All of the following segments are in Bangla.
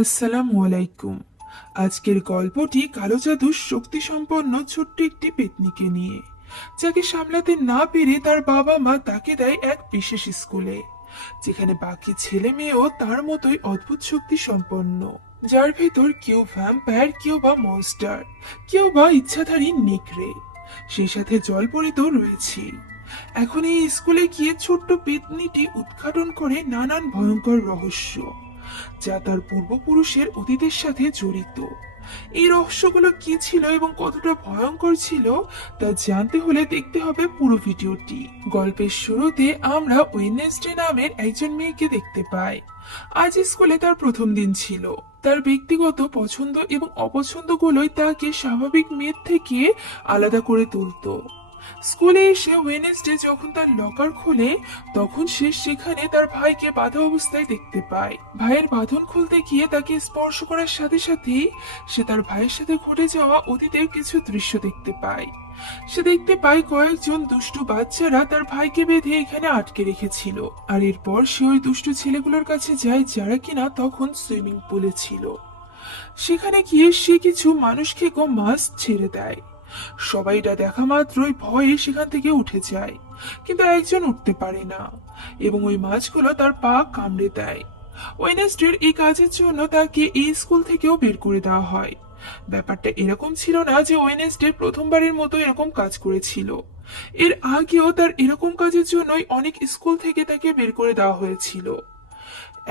আসসালামু আলাইকুম। আজকের গল্পটি কালো জাদুর শক্তি সম্পন্ন ছোট্ট একটি পেতনিকে নিয়ে, যাকে সামলাতে না পেরে তার বাবা মা তাকে দেয় এক বিশেষ স্কুলে, যেখানে বাকি ছেলে মেয়েও তার মতোই অদ্ভুত শক্তি সম্পন্ন, যার ভেতর কেউ ভ্যাম্পায়ার, কেউ বা মনস্টার, কেউ বা ইচ্ছাধারী নেকড়ে, সেই সাথে জলপরীও রয়েছে। এখন এই স্কুলে গিয়ে ছোট্ট পেতনিটি উদ্ঘাটন করে নানান ভয়ঙ্কর রহস্য, যা তার পূর্বপুরুষের অতীতের সাথে জড়িত। এই রহস্যগুলো কি ছিল এবং কতটা ভয়ঙ্কর ছিল তা জানতে হলে দেখতে হবে পুরো ভিডিওটি। গল্পের শুরুতে আমরা ওয়েডনেসডে নামের একজন মেয়েকে দেখতে পাই। আজ স্কুলে তার প্রথম দিন ছিল। তার ব্যক্তিগত পছন্দ এবং অপছন্দগুলোই তাকে স্বাভাবিক মেয়ের থেকে আলাদা করে তুলতো। স্কুলে এসে ওয়েনেসডে যখন তার লকার খোলে, তখন সে সেখানে তার ভাইকে বাঁধা অবস্থায় দেখতে পায়। ভাইয়ের বাঁধন খুলতে গিয়ে তাকে স্পর্শ করার সাথে সাথেই সে তার ভাইয়ের সাথে ঘটে যাওয়া অতীতের কিছু দৃশ্য দেখতে পায়। সে দেখতে পায় কয়েকজন দুষ্টু বাচ্চারা তার ভাইকে বেঁধে এখানে আটকে রেখেছিল, আর এরপর সে ওই দুষ্টু ছেলেগুলোর কাছে যায় যারা কিনা তখন সুইমিং পুলে ছিল। সেখানে গিয়ে সে কিছু মানুষ খেকো মাছ ছেড়ে দেয়। সবাই এটা দেখা মাত্রই ভয়ে সেখান থেকে উঠে যায়, কিন্তু একজন উঠতে পারে না এবং ওই মাছগুলো তার পা কামড়ে দেয়। ওয়েনেসডের এই কাজের জন্য তাকে এই স্কুল থেকেও বের করে দেওয়া হয়। ব্যাপারটা এরকম ছিল না যে ওয়েনেসডে প্রথমবারের মতো এরকম কাজ করেছিল। এর আগেও তার এরকম কাজের জন্যই অনেক স্কুল থেকে তাকে বের করে দেওয়া হয়েছিল।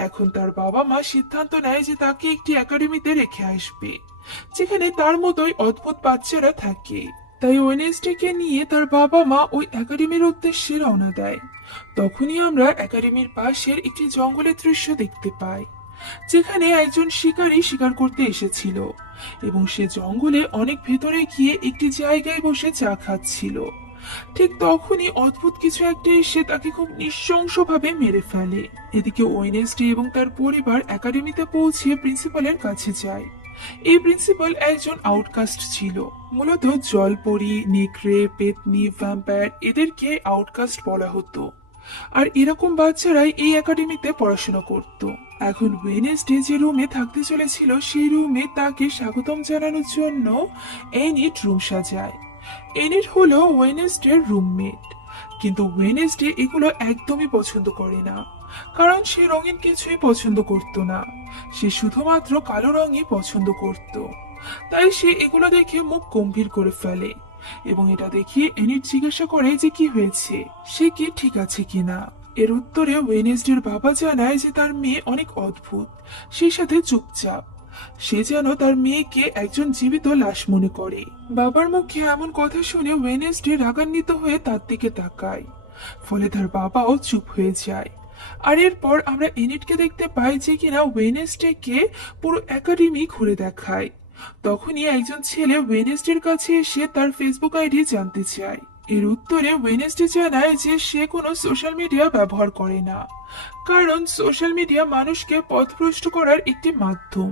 এখন তার বাবা মা সিদ্ধান্ত নেয় যে তাকে একটি একাডেমিতে রেখে আসবে, যেখানে তার মতোই অদ্ভুত বাচ্চারা থাকে। তাই ওয়েনেসডেকে নিয়ে তার বাবা মা ওই একাডেমির উদ্দেশ্যে রওনা দেয়। তখনই আমরা একাডেমির পাশের একটি জঙ্গলের দৃশ্য দেখতে পাই, যেখানে একজন শিকারী শিকার করতে এসেছিল এবং সে জঙ্গলে অনেক ভেতরে গিয়ে একটি জায়গায় বসে চা খাচ্ছিল। ঠিক তখনই অদ্ভুত কিছু একটা এসে তাকে খুব নৃশংসভাবে মেরে ফেলে। এদিকে ওয়েনেসডে এবং তার পরিবার একাডেমিতে পৌঁছে প্রিন্সিপালের কাছে যায়। এই প্রিন্সিপাল একজন আউটকাস্ট ছিল। মূলত জলপরি, নেকড়ে, পেতনি, ভ্যাম্পায়ার এদেরকে আউটকাস্ট বলা হতো, আর এরকম বাচ্চারাই এই একাডেমিতে পড়াশোনা করত। এখন ওয়েনেসডে যে রুমে থাকতে চলেছিল সেই রুমে তাকে স্বাগতম জানানোর জন্য এনিট রুম সাজায়। এনিট হলো ওয়েনেসডের রুমমেট, কিন্তু ওয়েনেসডে এগুলো একদমই পছন্দ করে না, কারণ সে রঙিন কিছুই পছন্দ করত না। সে শুধুমাত্র কালো রঙই পছন্দ করত। তাই সে এগুলো দেখে মুখ গম্ভীর করে ফেলে এবং এটা দেখিয়ে এনিট জিজ্ঞাসা করে যে কি হয়েছে, সে কি ঠিক আছে কিনা। এর উত্তরে ওয়েনেসডের বাবা জানায় যে তার মেয়ে অনেক অদ্ভুত, সেই সাথে চুপচাপ। সে যেন তার মেয়েকে একজন জীবিত লাশ মনে করে। বাবার মুখে এমন কথা শুনে ওয়েনেসডে রাগান্বিত হয়ে তার দিকে তাকায়, ফলে তার বাবাও চুপ হয়ে যায়। আর এরপর আমরা এনিটকে দেখতে পাই যে কিনা ওয়েনেসডেকে পুরো একাডেমি ঘুরে দেখায়। তখনই একজন ছেলে ওয়েনেসডের কাছে এসে তার ফেসবুক আইডি জানতে চায়। এর উত্তরে ওয়েনেসডে জানায় যে সে কোনো সোশ্যাল মিডিয়া ব্যবহার করে না, কারণ সোশ্যাল মিডিয়া মানুষকে পথভ্রষ্ট করার একটি মাধ্যম।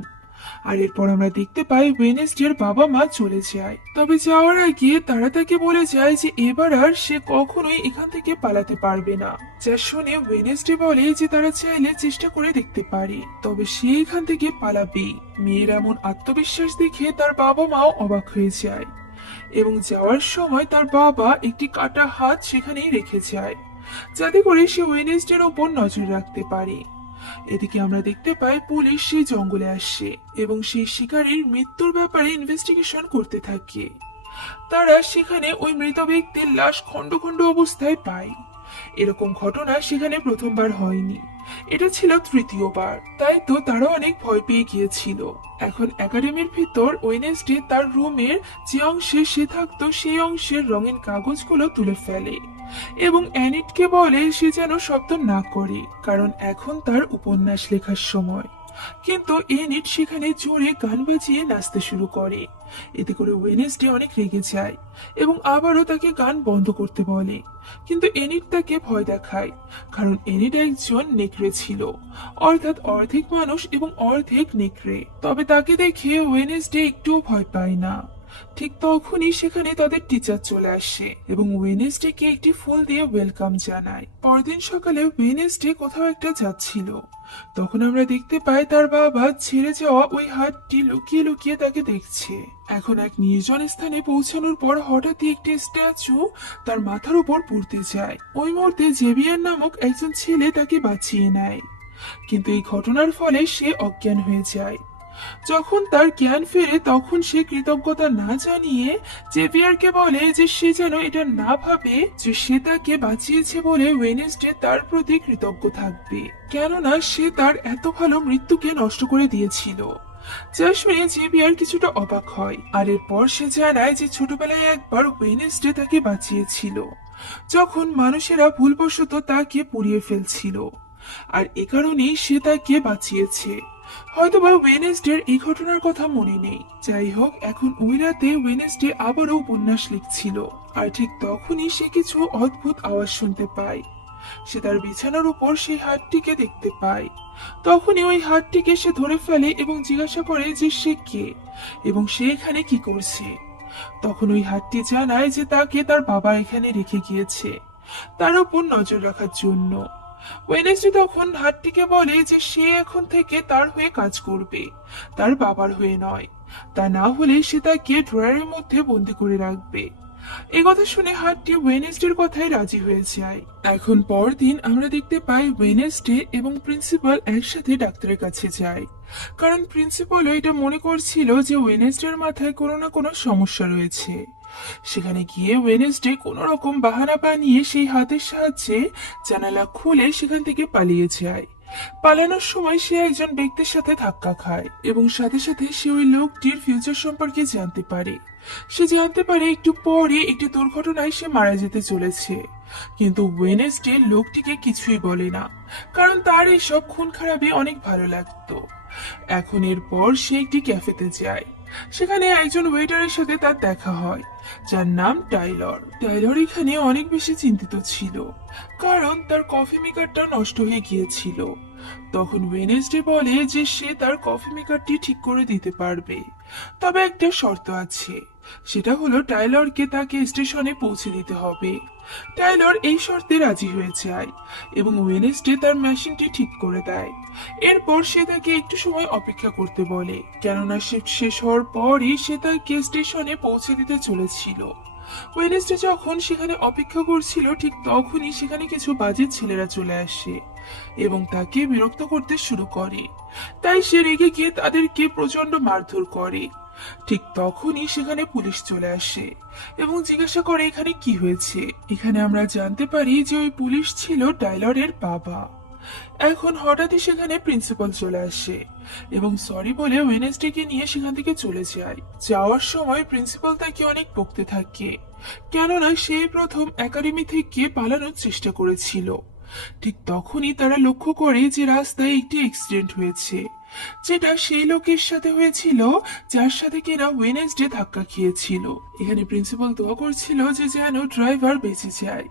আর এরপর আমরা দেখতে পাই ওয়েনেসডের বাবা মা চলে যায়, তবে যাওয়ার আগে তারা তাকে বলে যায় যে এবার আর সে কখনোই এখান থেকে পালাতে পারবে না। যা শুনে ওয়েনেসডে বলে যে তারা চাইলে চেষ্টা করে দেখতে পারে, তবে সে এখান থেকে পালাবে। মেয়ের এমন আত্মবিশ্বাস দেখে তার বাবা মাও অবাক হয়ে যায় এবং যাওয়ার সময় তার বাবা একটি কাটা হাত সেখানেই রেখে যায়, যাতে করে সে ওয়েনেসডের ওপর নজর রাখতে পারে। এদিকে আমরা দেখতে পাই পুলিশ সেই জঙ্গলে আসে এবং সেই শিকারীর মৃত্যুর ব্যাপারে ইনভেস্টিগেশন করতে থাকে। তারা সেখানে ওই মৃত ব্যক্তির লাশ খন্ড খন্ড অবস্থায় পায়। এরকম ঘটনা সেখানে প্রথমবার হয়নি, এটা ছিল তৃতীয়বার। তাই তো তারা অনেক ভয় পেয়ে গিয়েছিল। এখন একাডেমির ভিতর ওয়েনেসডে তার রুমের যে অংশে সে থাকতো সেই অংশের রঙিন কাগজগুলো তুলে ফেলে এবং অ্যানিটকে বলে সে যেন শব্দ না করে, কারণ এখন তার উপন্যাস লেখার সময়। কিন্তু এনিট সেখানে জোরে গান বাজিয়ে নাচতে শুরু করে। এতে করে ওয়েনেসডে অনেক রেগে যায় এবং আবারও তাকে গান বন্ধ করতে বলে, কিন্তু এনিট তাকে ভয় দেখায়, কারণ এনিট একজন নেকড়ে ছিল, অর্থাৎ অর্ধেক মানুষ এবং অর্ধেক নেকড়ে। তবে তাকে দেখে ওয়েনেসডে একটুও ভয় পায় না। ঠিক তখনই সেখানে তাদের টিচার চলে আসে এবং ওয়েনেসডেকে একটি ফুল দিয়ে ওয়েলকাম জানায়। পরদিন সকালে ওয়েনেসডে কোথাও একটা যাচ্ছিল, তখন আমরা দেখতে পাই তার বাবা ছেড়ে যাওয়া ওই হাটটি লুকিয়ে লুকিয়ে তাকে দেখছে। এখন এক নির্জন স্থানে পৌঁছানোর পর হঠাৎই একটি স্ট্যাচু তার মাথার উপর পড়তে যায়। ওই মুহূর্তে জেভিয়ার নামক একজন ছেলে তাকে বাঁচিয়ে নেয়, কিন্তু এই ঘটনার ফলে সে অজ্ঞান হয়ে যায়। যখন তার জ্ঞান ফেরে তখন সে কৃতজ্ঞতা না জানিয়ে জেভিয়ারকে বলে যে সে যেন এটা না ভাবে যে সে তাকে বাঁচিয়েছে বলে ওয়েনেসডে তার প্রতি কৃতজ্ঞ থাকবে, কেননা সে তার এত ভালো মৃত্যুকে নষ্ট করে দিয়েছিল। যা শুনে জেভিয়ার কিছুটা অবাক হয়, আর এরপর সে জানায় যে ছোটবেলায় একবার ওয়েনেসডে তাকে বাঁচিয়েছিল যখন মানুষেরা ভুলবশত তাকে পুড়িয়ে ফেলছিল, আর এ কারণেই সে তাকে বাঁচিয়েছে। হয়তোবা ওয়েনেসডের এই ঘটনার কথা মনে নেই। যাই হোক, এখন ওই রাতে ওয়েনেসডে আবারও উপন্যাস লিখছিল, আর ঠিক তখনই সে কিছু অদ্ভুত আওয়াজ শুনতে পায়। সে তার বিছানার উপর সেই হাতটিকে দেখতে পায়। তখনই ওই হাতটিকে সে ধরে ফেলে এবং জিজ্ঞাসা করে যে সে কে এবং সে এখানে কি করছে। তখন ওই হাতটি জানায় যে তাকে তার বাবা এখানে রেখে গিয়েছে তার উপর নজর রাখার জন্য। ওয়েনেসডে তখন হাতটিকে বলে যে সে এখন থেকে তার হয়ে কাজ করবে, তার বাবার হয়ে নয়। তা না হলে সে তাকে ড্রয়ারের মধ্যে বন্দি করে রাখবে। এই কথা শুনে হাতটি ওয়েনেসডের কথায় রাজি হয়ে যায়। এখন পরদিন আমরা দেখতে পাই ওয়েনেসডে এবং প্রিন্সিপাল একসাথে ডাক্তারের কাছে যায়, কারণ প্রিন্সিপালও এটা মনে করছিল যে ওয়েনেসডের মাথায় কোনো না কোনো সমস্যা রয়েছে। সেখানে গিয়ে ওয়েনেসডে কোন রকম বাহানা বানিয়ে সেই হাতের সাহায্যে জানালা খুলে সেখান থেকে পালিয়ে যায়। পালানোর সময় সে একজন ব্যক্তির সাথে ধাক্কা খায় এবং সাথে সাথে সে ওই লোকটির ফিউচার সম্পর্কে জানতে পারে। সে জানতে পারে একটু পরে একটি দুর্ঘটনায় সে মারা যেতে চলেছে, কিন্তু ওয়েনেসডে লোকটিকে কিছুই বলে না, কারণ তার এসব খুন খারাপি অনেক ভালো লাগতো। এখন এরপর সে একটি ক্যাফেতে যায়। সেখানে একজন ওয়েটারের সাথে তার দেখা হয়, যার নাম টাইলর। টাইলর এখানে অনেক বেশি চিন্তিত ছিল, কারণ তার কফি মেকারটা নষ্ট হয়ে গিয়েছিল। তখন ওয়েনেসডে বলে যে সে তার কফি মেকারটি ঠিক করে দিতে পারবে, তবে একটা শর্ত আছে, সেটা হলো টাইলরকে তাকে স্টেশনে পৌঁছে দিতে হবে। টাইলর এই শর্তে রাজি হয়ে যায় এবং ওয়েনেসডে তার মেশিনটি ঠিক করে দেয়। এরপর সে তাকে একটু সময় অপেক্ষা করতে বলে, কেননা শিফট শেষ হওয়ার পরই সে তাকে স্টেশনে পৌঁছে দিতে চলেছিল। ওয়েনেসডে যখন সেখানে অপেক্ষা করছিল ঠিক তখনই সেখানে কিছু বাজে ছেলেরা চলে আসে এবং তাকে বিরক্ত করতে শুরু করে। তাই সে রেগে গিয়ে তাদেরকে প্রচন্ড মারধর করে। ঠিক তখনই সেখানে পুলিশ চলে আসে এবং জিজ্ঞাসা করে এখানে কি হয়েছে। এখানে আমরা জানতে পারি যে ওই পুলিশ ছিল টাইলরের বাবা। এখন হঠাৎই সেখানে প্রিন্সিপাল চলে আসে এবং সরি বলে ওয়েনেসডেকে নিয়ে সেখান থেকে চলে যায়। যাওয়ার সময় প্রিন্সিপাল তাকে অনেক বকতে থাকে, কেননা সে প্রথম একাডেমি থেকে পালানোর চেষ্টা করেছিল। ঠিক তখনই তারা লক্ষ্য করে যে রাস্তায় একটি অ্যাক্সিডেন্ট হয়েছে, যেটা সেই লোকের সাথে হয়েছিল যার সাথে কিনা ওয়েনেসডে ধাক্কা খেয়েছিল। এখানে প্রিন্সিপাল দোয়া করছিল যে যেন ড্রাইভার বেঁচে যায়,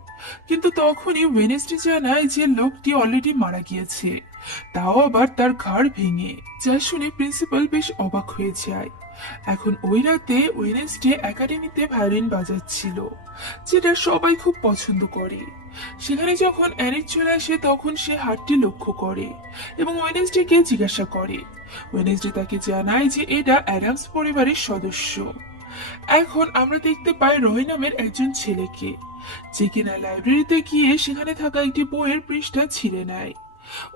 কিন্তু তখনই ওয়েনেসডে জানায় যে লোকটি অলরেডি মারা গিয়েছে, তাও আবার তার ঘাড় ভেঙে। যা শুনে প্রিন্সিপাল বেশ অবাক হয়ে যায়। এখন ওই রাতে ওয়েনেসডে একাডেমিতে ভায়োলিন বাজাচ্ছিল, যেটা সবাই খুব পছন্দ করে। সেখানে যখন অ্যানিক চলে আসে তখন সে হাতটি লক্ষ্য করে এবং ওয়েনেসডেকে জিজ্ঞাসা করে। ওয়েনেসডে তাকে জানায় যে এটা অ্যাডামস পরিবারের সদস্য। এখন আমরা দেখতে পাই রয় নামের একজন ছেলেকে, যে কিনা লাইব্রেরিতে গিয়ে সেখানে থাকা একটি বইয়ের পৃষ্ঠা ছিঁড়ে নেয়।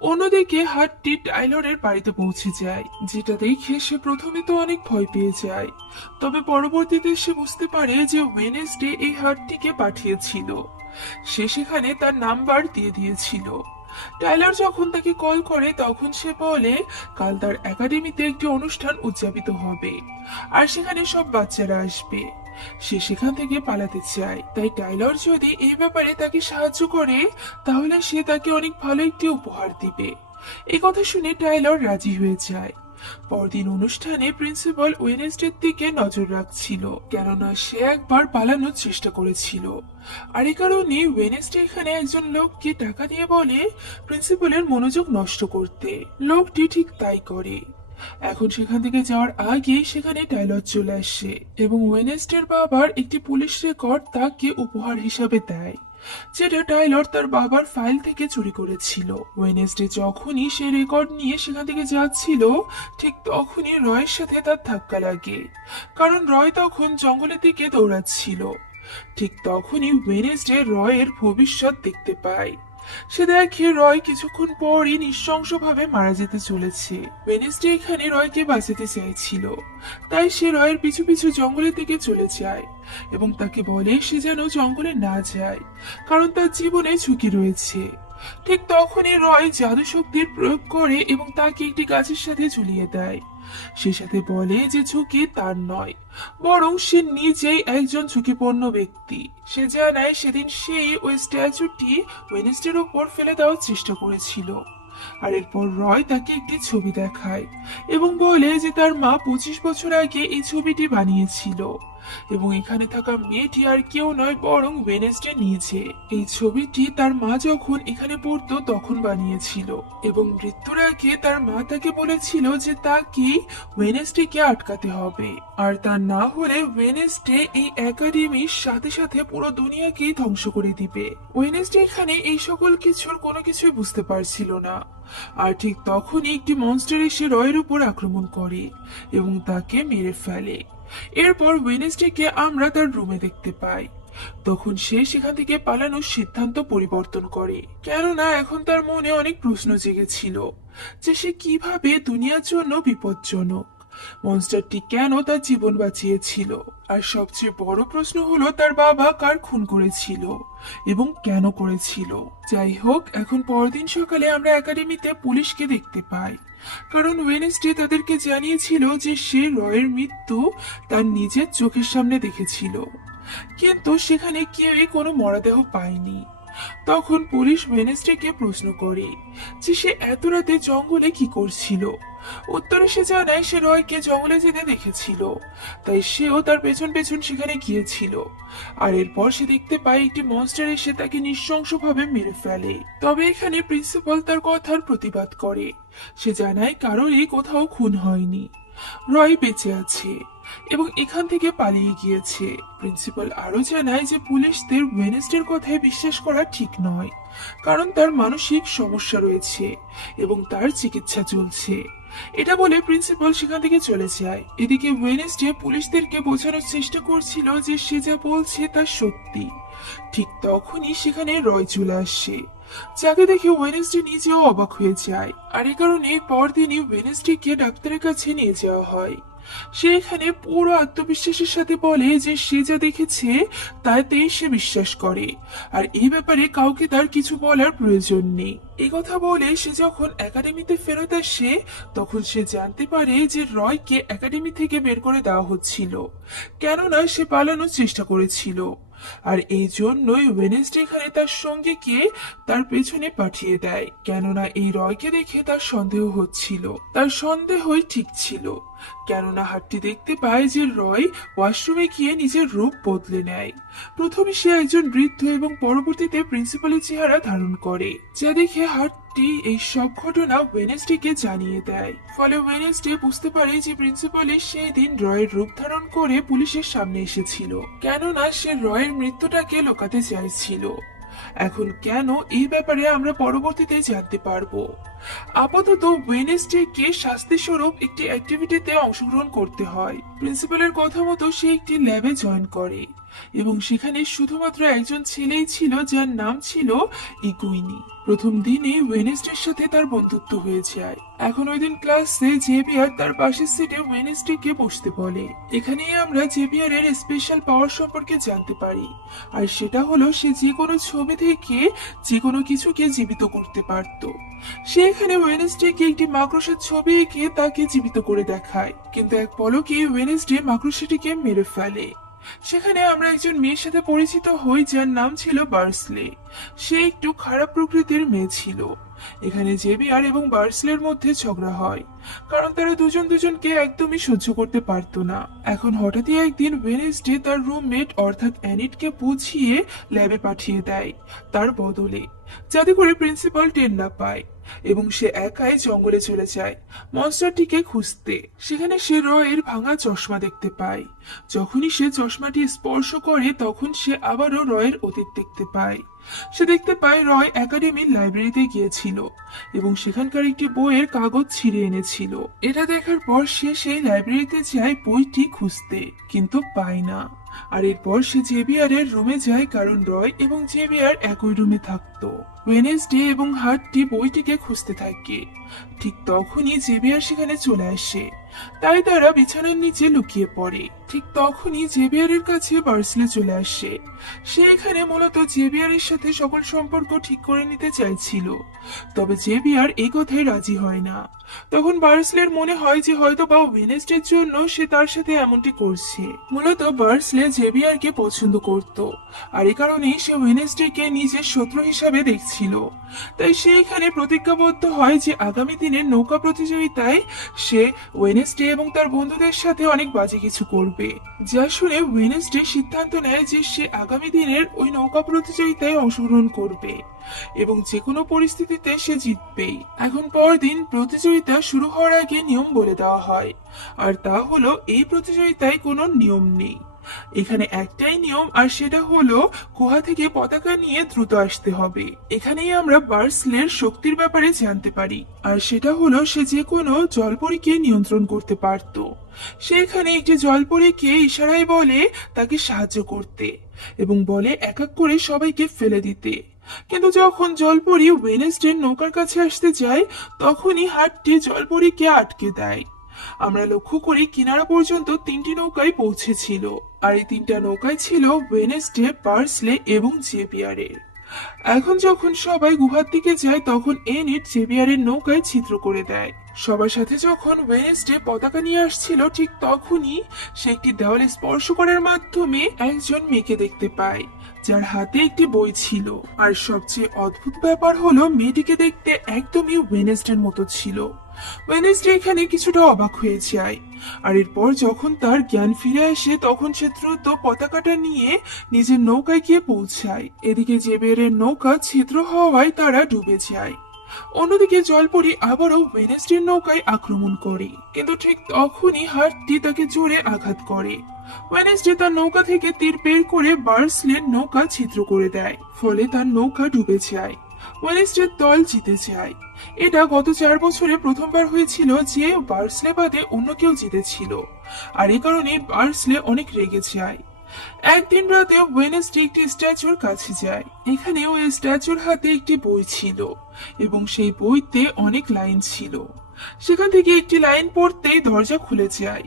অন্যদিকে হাতটি টাইলরের বাড়িতে পৌঁছে যায়, যেটা দেখে সে প্রথমে তো অনেক ভয় পেয়ে যায়, তবে পরবর্তীতে সে বুঝতে পারে যে ওয়েনেসডে এই হাতটিকে পাঠিয়েছিল। সে সেখানে তার নাম্বার দিয়ে দিয়েছিল। টাইলার যখন তাকে কল করে তখন সে বলে কাল তার একাডেমিতে একটি অনুষ্ঠান উদযাপিত হবে আর সেখানে সব বাচ্চারা আসবে। সে সেখান থেকে পালাতে চায়, তাই টাইলর যদি এই ব্যাপারে তাকে সাহায্য করে তাহলে সে তাকে অনেক ভালো একটি উপহার দিবে। এই কথা শুনে টাইলর রাজি হয়ে যায়। পরদিন অনুষ্ঠানে প্রিন্সিপাল ওয়েনেসডের দিকে নজর রাখছিল, কেননা সে একবার পালানোর চেষ্টা করেছিল। আর এই কারণে ওয়েনেসডে এখানে একজন লোককে টাকা দিয়ে বলে প্রিন্সিপালের মনোযোগ নষ্ট করতে। লোকটি ঠিক তাই করে। এখন সেখান থেকে যাওয়ার আগে সেখানে টাইলর চলে আসে এবং ওয়েনেসডের বাবার একটি পুলিশ রেকর্ড তাকে উপহার হিসাবে দেয়, যেটা টাইলর তার বাবার ফাইল থেকে চুরি করেছিল। ওয়েনেসডে যখনই সেই রেকর্ড নিয়ে সেখান থেকে যাচ্ছিল, ঠিক তখনই রয়ের সাথে তার ধাক্কা লাগে, কারণ রয় তখন জঙ্গলের দিকে দৌড়াচ্ছিল। ঠিক তখনই ওয়েনেসডে রয়ের ভবিষ্যৎ দেখতে পায়। সে দেখে রয় কিছুক্ষণ পরই নৃশংসভাবে মারা যেতে চলেছে। ওয়েনেসডে এখানে রয়কে বাঁচাতে চাইছিল, তাই সে রয়ের পিছু পিছু জঙ্গলের দিকে চলে যায় এবং তাকে বলে সে যেন জঙ্গলে না যায়, কারণ তার জীবনে ঝুঁকি রয়েছে। ঠিক তখনই রয় জাদু শক্তির প্রয়োগ করে এবং তাকে একটি গাছের সাথে ঝুলিয়ে দেয়। সে সাথে বলে যে ঝুঁকি তার নয়, বরং সে নিজেই একজন ঝুঁকিপূর্ণ ব্যক্তি। সে জানায় সেদিন সেই ওই স্ট্যাচুটি ওয়েনেসডের উপর ফেলে দেওয়ার চেষ্টা করেছিল। আর এরপর রয় তাকে একটি ছবি দেখায় এবং বলে যে তার মা 25 বছর আগে এই ছবিটি বানিয়েছিল এবং এখানে থাকা মেয়েটি আর কেউ নয় বরং ওয়েনেসডে নিজে। এই ছবিটি তার মা যখন এখানে পড়তো তখন বানিয়েছিল এবং মৃত্যুর আগে তার মা তাকে বলেছিল যে তাকে ওয়েনেসডেকে আটকাতে হবে, আর তা না হলে ওয়েনেসডে এই একাডেমির সাথে সাথে পুরো দুনিয়াকেই ধ্বংস করে দিবে। ওয়েনেসডে এখানে এই সকল কিছুর কোনো কিছুই বুঝতে পারছিল না। আর ঠিক তখনই একটি মনস্টার এসে রয়ের উপর আক্রমণ করে এবং তাকে মেরে ফেলে। এরপর ওয়েনেসডেকে আমরা তার রুমে দেখতে পাই। তখন সে সেখান থেকে পালানোর সিদ্ধান্ত পরিবর্তন করে, কেননা এখন তার মনে অনেক প্রশ্ন জেগেছিল যে সে কিভাবে দুনিয়ার জন্য বিপজ্জনক, মনস্টারটি কেন তার জীবন বাঁচিয়েছিল, আর সবচেয়ে বড় প্রশ্ন হলো তার বাবা কার খুন করেছিল এবং কেন করেছিল। যাই হোক, এখন পরদিন সকালে আমরা একাডেমিতে পুলিশকে দেখতে পাই, কারণ ওয়েনেসডে তাদেরকে জানিয়েছিল যে সে রয়ের মৃত্যু তার নিজের চোখের সামনে দেখেছিল, কিন্তু সেখানে কেউই কোনো মরদেহ পায়নি। তখন পুলিশ ওয়েনেসডেকে প্রশ্ন করে যে সে এত রাতে জঙ্গলে কি করছিল। উত্তরে সে জানায় সে রয়কে জঙ্গলে যেতে দেখেছিল, তাই সেও তার পেছন পেছন সেখানে গিয়েছিল। আর এরপর সে দেখতে পায় একটি মনস্টার এসে তাকে নৃশংসভাবে মেরে ফেলে। তবে এখানে প্রিন্সিপাল তার কথার প্রতিবাদ করে। সে জানায় কারোরই কোথাও খুন হয়নি, রয় বেঁচে আছে এবং এখান থেকে পালিয়ে গিয়েছে। প্রিন্সিপাল আরো জানায় যে পুলিশদের ওয়েনেসডের কথায় বিশ্বাস করা ঠিক নয়, কারণ তার মানসিক সমস্যা রয়েছে এবং তার চিকিৎসা চলছে। এটা বলে প্রিন্সিপাল সেখান থেকে চলে যায়। এদিকে ওয়েনেসডে পুলিশদেরকে বোঝানোর চেষ্টা করছিল যে সে যা বলছে তা সত্যি। ঠিক তখনই সেখানে রয় চলে আসে, যাকে দেখে ওয়েনেসডে নিজেও অবাক হয়ে যায়। আর এ কারণে পরদিনই ওয়েনেসডেকে ডাক্তারের কাছে নিয়ে যাওয়া হয়। সে এখানে পুরো আত্মবিশ্বাসের সাথে বলে যে সে যা দেখেছে তাতেই সে বিশ্বাস করে, আর এই ব্যাপারে কাউকে তার কিছু বলার প্রয়োজন নেই। এই কথা বলে সে যখন একাডেমিতে ফেরত আসে তখন সে জানতে পারে যে রয়কে একাডেমি থেকে বের করে দেওয়া হচ্ছিল, কেননা সে পালানোর চেষ্টা করেছিল। আর এই জন্যই ওয়েনেসডে এখানে তার সঙ্গীকে তার পেছনে পাঠিয়ে দেয়, কেননা এই রয়কে দেখে তার সন্দেহ হচ্ছিল। তার সন্দেহই ঠিক ছিল, কেননা হাটটি দেখতে পায় যে রয় ওয়াশরুমে গিয়ে নিজের রূপ বদলে নেয়। প্রথমে সে একজন বৃদ্ধ এবং পরবর্তীতে প্রিন্সিপালের চেহারা ধারণ করে, যা দেখে হাটটি এই সব ঘটনা ওয়েনেসডেকে জানিয়ে দেয়। ফলে ওয়েনেসডে বুঝতে পারে যে প্রিন্সিপালের সেই দিন রয়ের রূপ ধারণ করে পুলিশের সামনে এসেছিল, কেননা সে রয়ের মৃত্যুটাকে লুকাতে চাইছিল। এখন কেন এই ব্যাপারে আমরা পরবর্তীতে জানতে পারবো। আপাতত ওয়েনেসডেকে শাস্তি স্বরূপ একটি অ্যাক্টিভিটিতে অংশগ্রহণ করতে হয়। প্রিন্সিপালের কথা মতো সে একটি ল্যাবে জয়েন করে এবং সেখানে শুধুমাত্র একজন ছেলেই ছিল যার নাম ছিল ইগুইনি। প্রথম দিনে ওয়েনেসডের সাথে তার বন্ধুত্ব হয়ে যায়। এখন ওই দিন ক্লাসে জেভিয়ার তার পাশের সিটে ওয়েনেসডেকে বসতে বলে। এখানেই আমরা জেভিয়ারের স্পেশাল পাওয়ার সম্পর্কে জানতে পারি, আর সেটা হলো সে যে কোনো ছবি থেকে যে কোনো কিছুকে জীবিত করতে পারত। সে এখানে ওয়েনেসডেকে একটি মাকড়সার ছবি এঁকে তাকে জীবিত করে দেখায়, কিন্তু এক পলকে ওয়েনেসডে মাকড়সাটিকে মেরে ফেলে। সেখানে আমরা একজন মেয়ের সাথে পরিচিত হই যার নাম ছিল বার্সলে। সে একটু খারাপ প্রকৃতির মেয়ে ছিল। এখানে জেভিয়ার এবং বার্সলের মধ্যে ঝগড়া হয়, কারণ তারা দুজন দুজনকে একদমই সহ্য করতে পারতো না। এখন হঠাৎই একদিন ওয়েনেসডে তার রুমমেট অর্থাৎ অ্যানিটকে বুঝিয়ে ল্যাবে পাঠিয়ে দেয় তার বদলে, যাতে করে প্রিন্সিপাল টের না পায়। এবং সে একাই জঙ্গলে চলে যায় মনস্টারটিকে খুঁজতে। সেখানে সে রয়ের ভাঙা চশমা দেখতে পায়। যখনই সে চশমাটি স্পর্শ করে তখন সে আবারও রয়ের অতীত দেখতে পায়। সে দেখতে পায় রয় একাডেমির লাইব্রেরিতে গিয়েছিল এবং সেখানকার একটি বইয়ের কাগজ ছিঁড়ে এনেছিল। এটা দেখার পর সে সেই লাইব্রেরিতে যায় বইটি খুঁজতে, কিন্তু পায় না। আর এরপর সে জেভিয়ারের রুমে যায়, কারণ রয় এবং জেভিয়ার একই রুমে থাকতো। ওয়েনেসডে এবং হার্টটি বইটিকে খুঁজতে থাকে। ঠিক তখনই জেভিয়ার সেখানে চলে আসে, তাই তারা বিছানার নিচে লুকিয়ে পড়ে। ঠিক তখনই জেভিয়ারের কাছে বার্সলে চলে আসে। সে এখানে মূলত জেভিয়ারের সাথে সকল সম্পর্ক ঠিক করে নিতে চাইছিল, তবে জেভিয়ার এই কথায় রাজি হয় না। তখন বার্সলের মনে হয় যে হয়তো বা ওয়েনেসডের জন্য সে তার সাথে এমনটি করছে। মূলত বার্সলে জেভিয়ারকে পছন্দ করত, আর এই কারণেই সে ওয়েনেসডেকে নিজের শত্রু হিসাবে দেখছিল। তাই সে এখানে প্রতিজ্ঞাবদ্ধ হয় যে আগামী দিনের নৌকা প্রতিযোগিতায় সে ওয়েনেসডে এবং তার বন্ধুদের সাথে অনেক বাজে কিছু করবে। যা শুনে ওয়েনেসডে সিদ্ধান্ত নেয় যে সে আগামী দিনের ওই নৌকা প্রতিযোগিতায় অংশগ্রহণ করবে এবং যে কোনো পরিস্থিতিতে সে জিতবেই। এখন পরদিন প্রতিযোগিতা শুরু হওয়ার আগে নিয়ম বলে দেওয়া হয়, আর তা হলো এই প্রতিযোগিতায় কোনো নিয়ম নেই। এখানে একটাই নিয়ম, আর সেটা হলো গুহা থেকে পতাকা নিয়ে দ্রুত আসতে হবে। এখানেই আমরা বার্সলের শক্তির ব্যাপারে জানতে পারি, আর সেটা হলো সে যে কোনো জলপরীকে নিয়ন্ত্রণ করতে পারত। সে এখানে একটি জলপরীকে ইশারায় বলে তাকে সাহায্য করতে এবং বলে এক এক করে সবাইকে ফেলে দিতে। কিন্তু যখন জলপরী ওয়েনেসডের নৌকার কাছে আসতে যায় তখনই হাটটি জলপরীকে আটকে দেয়। আমরা লক্ষ্য করি কিনারা পর্যন্ত 3টি নৌকায় পৌঁছেছিল, আর এই 3টা নৌকায় ছিল ওয়েনেসডে, বার্সলে এবং জেভিয়ারের। এখন যখন সবাই গুহার দিকে যায় তখন এনিট জেভিয়ারের নৌকায় ছিদ্র করে দেয়। সবার সাথে যখন ওয়েনেসডে পতাকা নিয়ে আসছিল ঠিক তখনই সে একটি দেওয়ালে স্পর্শ করার মাধ্যমে একজন মেয়েকে দেখতে পায়, যার হাতে একটি বই ছিল। আর সবচেয়ে অদ্ভুত ব্যাপার হলো মেয়েটিকে দেখতে একদমই ওয়েনেসডের মতো ছিল। ওয়েনেসডে এখানে কিছুটা অবাক হয়ে যায়, আর এরপর যখন তার জ্ঞান ফিরে আসে তখন সে দ্রুত পতাকাটা নিয়ে নিজের নৌকায় গিয়ে পৌঁছায়। এদিকে জেভিয়ারের নৌকা ছিদ্র হওয়ায় তারা ডুবে যায়। অন্যদিকে জলপরী আবারও ওয়েনেসডের নৌকায় আক্রমণ করে, কিন্তু ঠিক তখনই হার্টটি তাকে জোরে আঘাত করে। ওয়েনেসডে তার নৌকা থেকে তীর বের করে বার্সলের নৌকা ছিদ্র করে দেয়, ফলে তার নৌকা ডুবে যায়। ওয়েনেসডের দল জিতে যায়। এটা গত 4 বছরে প্রথমবার হয়েছিল যে বার্সলে বাদে অন্য কেউ জিতেছিল, আর এই কারণে বার্সলে অনেক রেগে যায়। একদিন রাতে ওয়েনেসডে একটি স্ট্যাচুর কাছে যায়। এখানে ওই স্ট্যাচুর হাতে একটি বই ছিল এবং সেই বইতে অনেক লাইন ছিল। সেখান থেকে একটি লাইন পড়তেই দরজা খুলে যায়।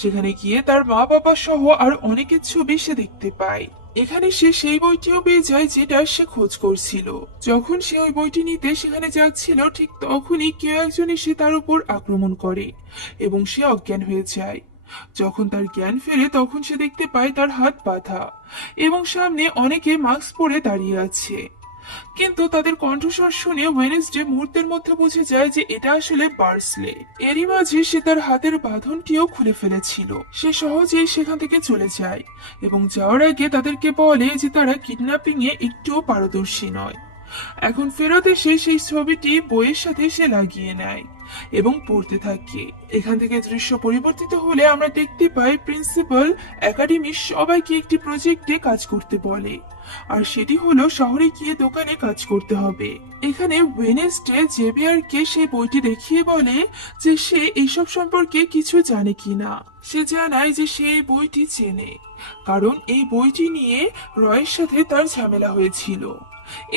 সেখানে গিয়ে তার মা বাবা সহ আর অনেকের ছবি সে দেখতে পায়। এখানে সে সেই বইটিও পেয়ে যায় যেটা সে খোঁজ করছিল। যখন সে ওই বইটি নিতে সেখানে যাচ্ছিল ঠিক তখনই কেউ একজন এসে তার উপর আক্রমণ করে এবং সে অজ্ঞান হয়ে যায়। যখন তার জ্ঞান ফেরে তখন সে দেখতে পায় তার হাত বাঁধা এবং সামনে অনেকে মাস্ক পরে দাঁড়িয়ে আছে। কিন্তু তাদের কণ্ঠস্বর শুনে ওয়েনেসডে মুহূর্তের মধ্যে বুঝে যায় যে এটা আসলে বার্সলে। এরই মাঝে সে তার হাতের বাঁধনটিও খুলে ফেলেছিল। সে সহজেই সেখান থেকে চলে যায় এবং যাওয়ার আগে তাদেরকে বলে যে তারা কিডন্যাপিং এ একটুও পারদর্শী নয়। এখন ফেরত এসে সেই ছবিটি বইয়ের সাথে সে লাগিয়ে নেয় এবং পড়তে থাকে। এখান থেকে দৃশ্য পরিবর্তিত হলে আমরা দেখতে পাই প্রিন্সিপাল একাডেমির সবাইকে একটি প্রজেক্টে কাজ করতে বলে, আর সেটি হলো শহরে গিয়ে দোকানে কাজ করতে হবে। এখানে ওয়েনেসডে জেভিয়ারকে সেই বইটি দেখিয়ে বলে যে সে এইসব সম্পর্কে কিছু জানে কিনা। সে জানায় যে সে এই বইটি চেনে, কারণ এই বইটি নিয়ে রয়ের সাথে তার ঝামেলা হয়েছিল।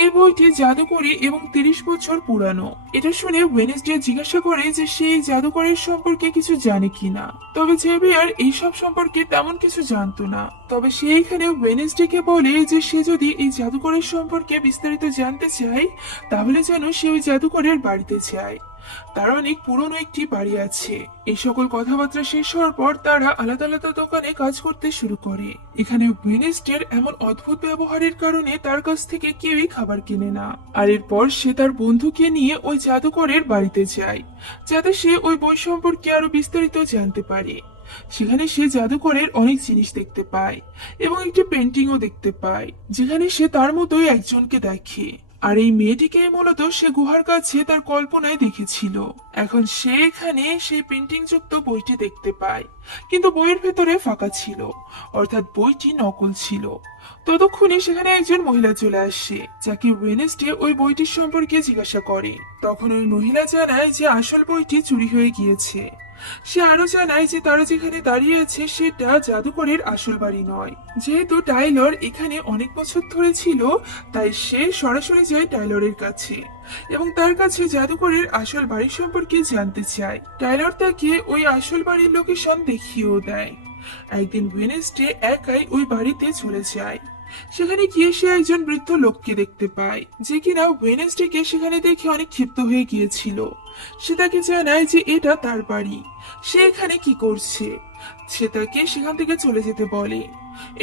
এই বইটি জাদুকরী এবং 30 বছর পুরানো। এটা শুনে ওয়েনেসডে জিজ্ঞাসা করে যে সে এই জাদুকরের সম্পর্কে কিছু জানে কিনা, তবে জেভিয়ার এইসব সম্পর্কে তেমন কিছু জানতো না। তবে সে এখানে ওয়েনেসডেকে বলে যে সে যদি এই জাদুকরের সম্পর্কে বিস্তারিত জানতে চায় তাহলে যেন সে ওই জাদুকরের বাড়িতে যায়। তার অনেক পুরনো একটি বাড়ি আছে। এই সকল কথাবার্তা শেষ হওয়ার পর তারা আলাদা আলাদা দোকানে কাজ করতে শুরু করে। এখানে ওয়েনেসডের এমন অদ্ভুত ব্যবহারের কারণে তার কাছ থেকে কেউই খাবার কেনে না। আর এরপর সে তার বন্ধুকে নিয়ে ওই জাদুকরের বাড়িতে যায় যাতে সে ওই বই সম্পর্কে আরো বিস্তারিত জানতে পারে। সেখানে সে জাদুকরের অনেক জিনিস দেখতে পায় এবং একটি পেন্টিংও দেখতে পায় যেখানে সে তার মতোই একজনকে দেখে। আর এই মেয়েটিকেই মূলত সে গুহার কাছে তার কল্পনায় দেখেছিল। এখন সে এখানে সেই পেন্টিং যুক্ত বইটি দেখতে পায়, কিন্তু বইয়ের ভেতরে ফাঁকা ছিল, অর্থাৎ বইটি নকল ছিল। ততক্ষণে সেখানে একজন মহিলা চলে আসে, যাকে ওয়েনেসডে ওই বইটির সম্পর্কে জিজ্ঞাসা করে। তখন ওই মহিলা জানায় যে আসল বইটি চুরি হয়ে গিয়েছে। সে আরো জানায় যে তারা যেখানে দাঁড়িয়ে আছে সেটা জাদুকরের আসল বাড়ি নয়। যেহেতু টাইলর এখানে অনেক বছর ধরে ছিল, তাই সে সরাসরি যায় টাইলরের কাছে এবং তার কাছে জাদুকরের আসল বাড়ি সম্পর্কে জানতে চায়। টাইলর তাকে ওই আসল বাড়ির লোকেশন দেখিয়েও দেয়। একদিন ওয়েনেসডে একাই ওই বাড়িতে চলে যায়। সেখানে গিয়ে সে একজন বৃদ্ধ লোককে দেখতে পায়, যে কিনা ওয়েনেসডেকে সেখানে দেখে অনেক ক্ষিপ্ত হয়ে গিয়েছিল। সে তাকে জানায় যে এটা তার বাড়ি, সে এখানে কি করছে। সে তাকে সেখান থেকে চলে যেতে বলে।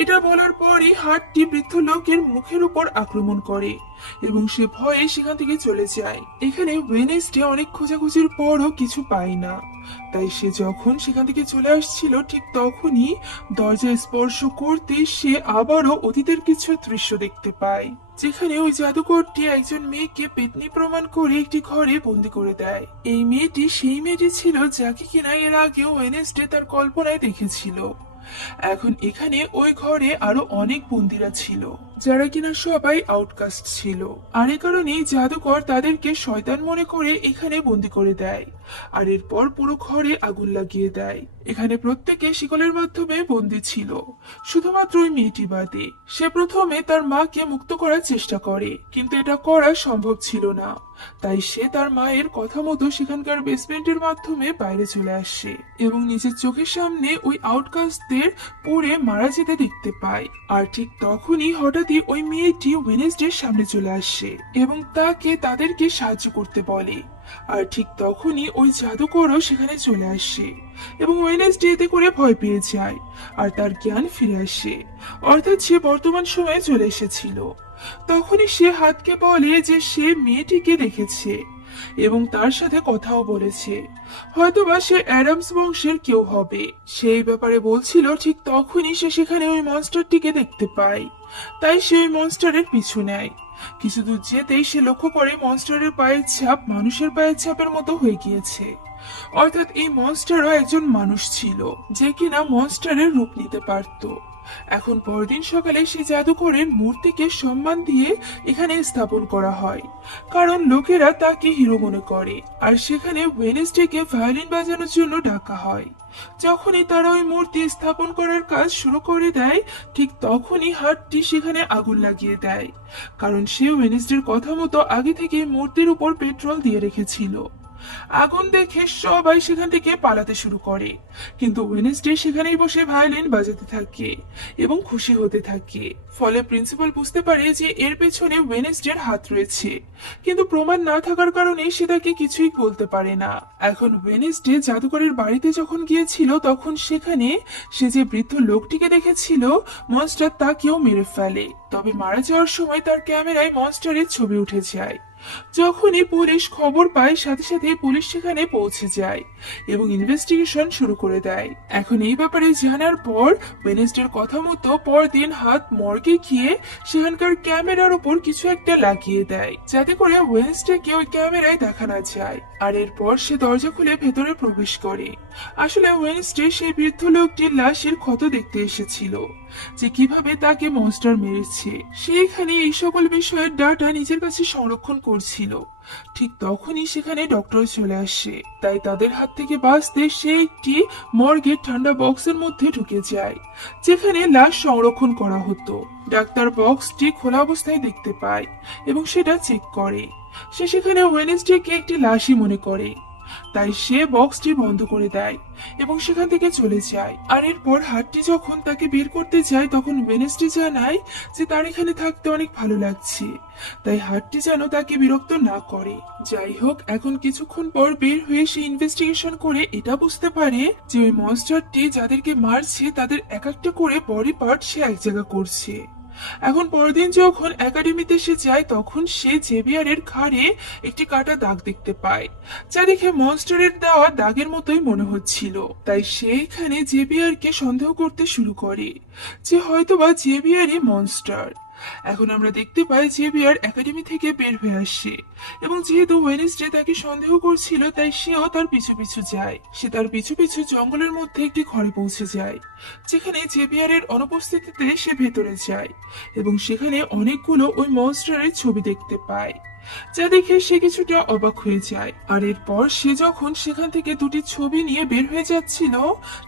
এটা বলার পরই হাতটি বৃদ্ধ লোকের মুখের উপর আক্রমণ করে এবং সে ভয়ে সেখান থেকে চলে যায়। এখানে ওয়েনেসডে অনেক খোঁজাখুঁজির পরও কিছু পায় না। তাই সে যখন সেখান থেকে চলে আসছিল, ঠিক তখনই দরজায় স্পর্শ করতে সে আবারও অতীতের কিছু দৃশ্য দেখতে পায়, যেখানে ওই জাদুকরটি একজন মেয়েকে পেত্নী প্রমাণ করে একটি ঘরে বন্দি করে দেয়। এই মেয়েটি সেই মেয়েটি ছিল যাকে কিনা এর আগেও ওয়েনেসডে তার কল্পনায় দেখেছিল। এখন এখানে ওই ঘরে আরো অনেক বন্দিরা ছিল, যারা কিনা সবাই আউটকাস্ট ছিল। আর এ কারণেই জাদুকর তাদেরকে শয়তান মনে করে এখানে বন্দি করে দেয়, আর এরপর পুরো ঘরে আগুন লাগিয়ে দেয়। এখানে প্রত্যেকে শিকলের মাধ্যমে বন্দি ছিল, শুধুমাত্র ওই মেয়েটি বাদে। সে প্রথমে তার মাকে মুক্ত করার চেষ্টা করে, কিন্তু এটা করা সম্ভব ছিল না। তাই সে তার মায়ের কথা মতো সেখানকার বেসমেন্টের মাধ্যমে বাইরে চলে আসে এবং নিজের চোখের সামনে ওই আউটকাস্টদের পুড়ে মারা যেতে দেখতে পায়। আর ঠিক তখনই হঠাৎই ওই মেয়েটি ওয়েনেসডের সামনে চলে আসে এবং তাকে তাদেরকে সাহায্য করতে বলে। আর ঠিক তখনই ওই জাদুকরও সেখানে চলে আসে এবং ওয়েনেসডে এতে করে ভয় পেয়ে যায় আর তার জ্ঞান ফিরে আসে, অর্থাৎ সে বর্তমান সময়ে চলে এসেছিল। তখনই সে হাতকে বলে যে সে মেয়েটিকে দেখেছে এবং তার সাথে কথাও বলেছে, হয়তোবা সে অ্যাডামস বংশের কেউ হবে। সেই ব্যাপারে বলছিল, ঠিক তখনই সে সেখানে ওই মনস্টারটিকে দেখতে পায়। তাই সে ওই মনস্টারের পিছু নেয়। কিছু দূর যেতেই সে লক্ষ্য করে মনস্টারের পায়ের ছাপ মানুষের পায়ের ছাপের মতো হয়ে গিয়েছে, অর্থাৎ এই মনস্টারও একজন মানুষ ছিল, যে কিনা মনস্টারের রূপ নিতে পারত। এখন পরদিন সকালে সেই জাদুকরের মূর্তিকে সম্মান দিয়ে এখানে স্থাপন করা হয়, কারণ লোকেরা তাকে হিরো মনে করে। আর সেখানে ওয়েনেসডেকে ভায়োলিন বাজানোর জন্য ডাকা হয়। যখনই তারা ওই মূর্তি স্থাপন করার কাজ শুরু করে দেয়, ঠিক তখনই হাতটি সেখানে আগুন লাগিয়ে দেয়, কারণ সে ওয়েনেসডের কথা মতো আগে থেকে মূর্তির উপর পেট্রোল দিয়ে রেখেছিল। আগুন দেখে সবাই সেখান থেকে পালাতে শুরু করে, কিন্তু ওয়েনেসডে সেখানেই বসে ভায়োলিন বাজাতে থাকে এবং খুশি হতে থাকে। ফলে প্রিন্সিপাল বুঝতে পারে যে এর পেছনে ওয়েনেসডের হাত রয়েছে, কিন্তু প্রমাণ না থাকার কারণে সে তাকে কিছুই বলতে পারে না। এখন ওয়েনেসডে জাদুকরের বাড়িতে যখন গিয়েছিল, তখন সেখানে সে যে বৃদ্ধ লোকটিকে দেখেছিল, মনস্টার তাকেও মেরে ফেলে। তবে মারা যাওয়ার সময় তার ক্যামেরায় মনস্টারের ছবি উঠে যায়। যখনই পুলিশ খবর পায়, সাথে সাথে পুলিশ সেখানে পৌঁছে যায় এবং ইনভেস্টিগেশন শুরু করে দেয়। এখন এই ব্যাপারে জানার পর ওয়েনেসডের কথা মতো পরদিন হাত মর্গে গিয়ে সেখানকার ক্যামেরার উপর কিছু একটা লাগিয়ে দেয়, যাতে করে ওয়েনেসডেকে ওই ক্যামেরায় দেখা না যায়। আর এরপর সে দরজা খুলে ভেতরে প্রবেশ করে। আসলে ওয়েনেসডে সেই বৃদ্ধ লোকটির লাশের ক্ষত দেখতে এসেছিল, যে কিভাবে তাকে মনস্টার মেরেছে। সে এখানে এই সকল বিষয়ের ডাটা নিজের কাছে সংরক্ষণ করছিল। ঠিক তখনই সেখানে ডক্টর চলে আসে, তাই তাদের হাত থেকে বাঁচতে সে একটি মর্গের ঠান্ডা বক্সের মধ্যে ঢুকে যায়, যেখানে লাশ সংরক্ষণ করা হতো। ডাক্তার বক্সটি খোলা অবস্থায় দেখতে পায় এবং সেটা চেক করে। সে সেখানে ওয়েনেসডেকে একটি লাশই মনে করে, তাই সে বক্সটি বন্ধ করে দেয় এবং সেখান থেকে চলে যায়। আর এরপর হাতটি যখন তাকে বের করতে যায়, তখন ওয়েনেসডে জানায় যে তার এখানে থাকতে অনেক ভালো লাগছে, তাই হাতটি যেন তাকে বিরক্ত না করে। যাই হোক, এখন কিছুক্ষণ পর বের হয়ে সে ইনভেস্টিগেশন করে এটা বুঝতে পারে যে ওই মনস্টারটি যাদেরকে মারছে তাদের এক একটা করে বডি পার্ট সে এক জায়গা করছে। এখন পরদিন যখন একাডেমিতে সে যায়, তখন সে জেভিয়ারের ঘাড়ে একটি কাটা দাগ দেখতে পায়, যা দেখে মনস্টারের দেওয়া দাগের মতোই মনে হচ্ছিল। তাই সে এখানে জেভিয়ারকে সন্দেহ করতে শুরু করে যে হয়তোবা জেভিয়ারই মনস্টার। এখন আমরা দেখতে পাই জেভিয়ার একাডেমি থেকে বের হয়ে আসে এবং যেহেতু ওয়েনেসডে তাকে সন্দেহ করছিল তাই সেও তার পিছু পিছু যায়। সে তার পিছু পিছু জঙ্গলের মধ্যে একটি ঘরে পৌঁছে যায়, যেখানে জেভিয়ারের অনুপস্থিতিতে সে ভেতরে যায় এবং সেখানে অনেকগুলো ওই মনস্টারের ছবি দেখতে পায়, যা দেখে সে কিছুটা অবাক হয়ে যায়। আর এরপর সে যখন সেখান থেকে দুটি ছবি নিয়ে বের হয়ে যাচ্ছিল,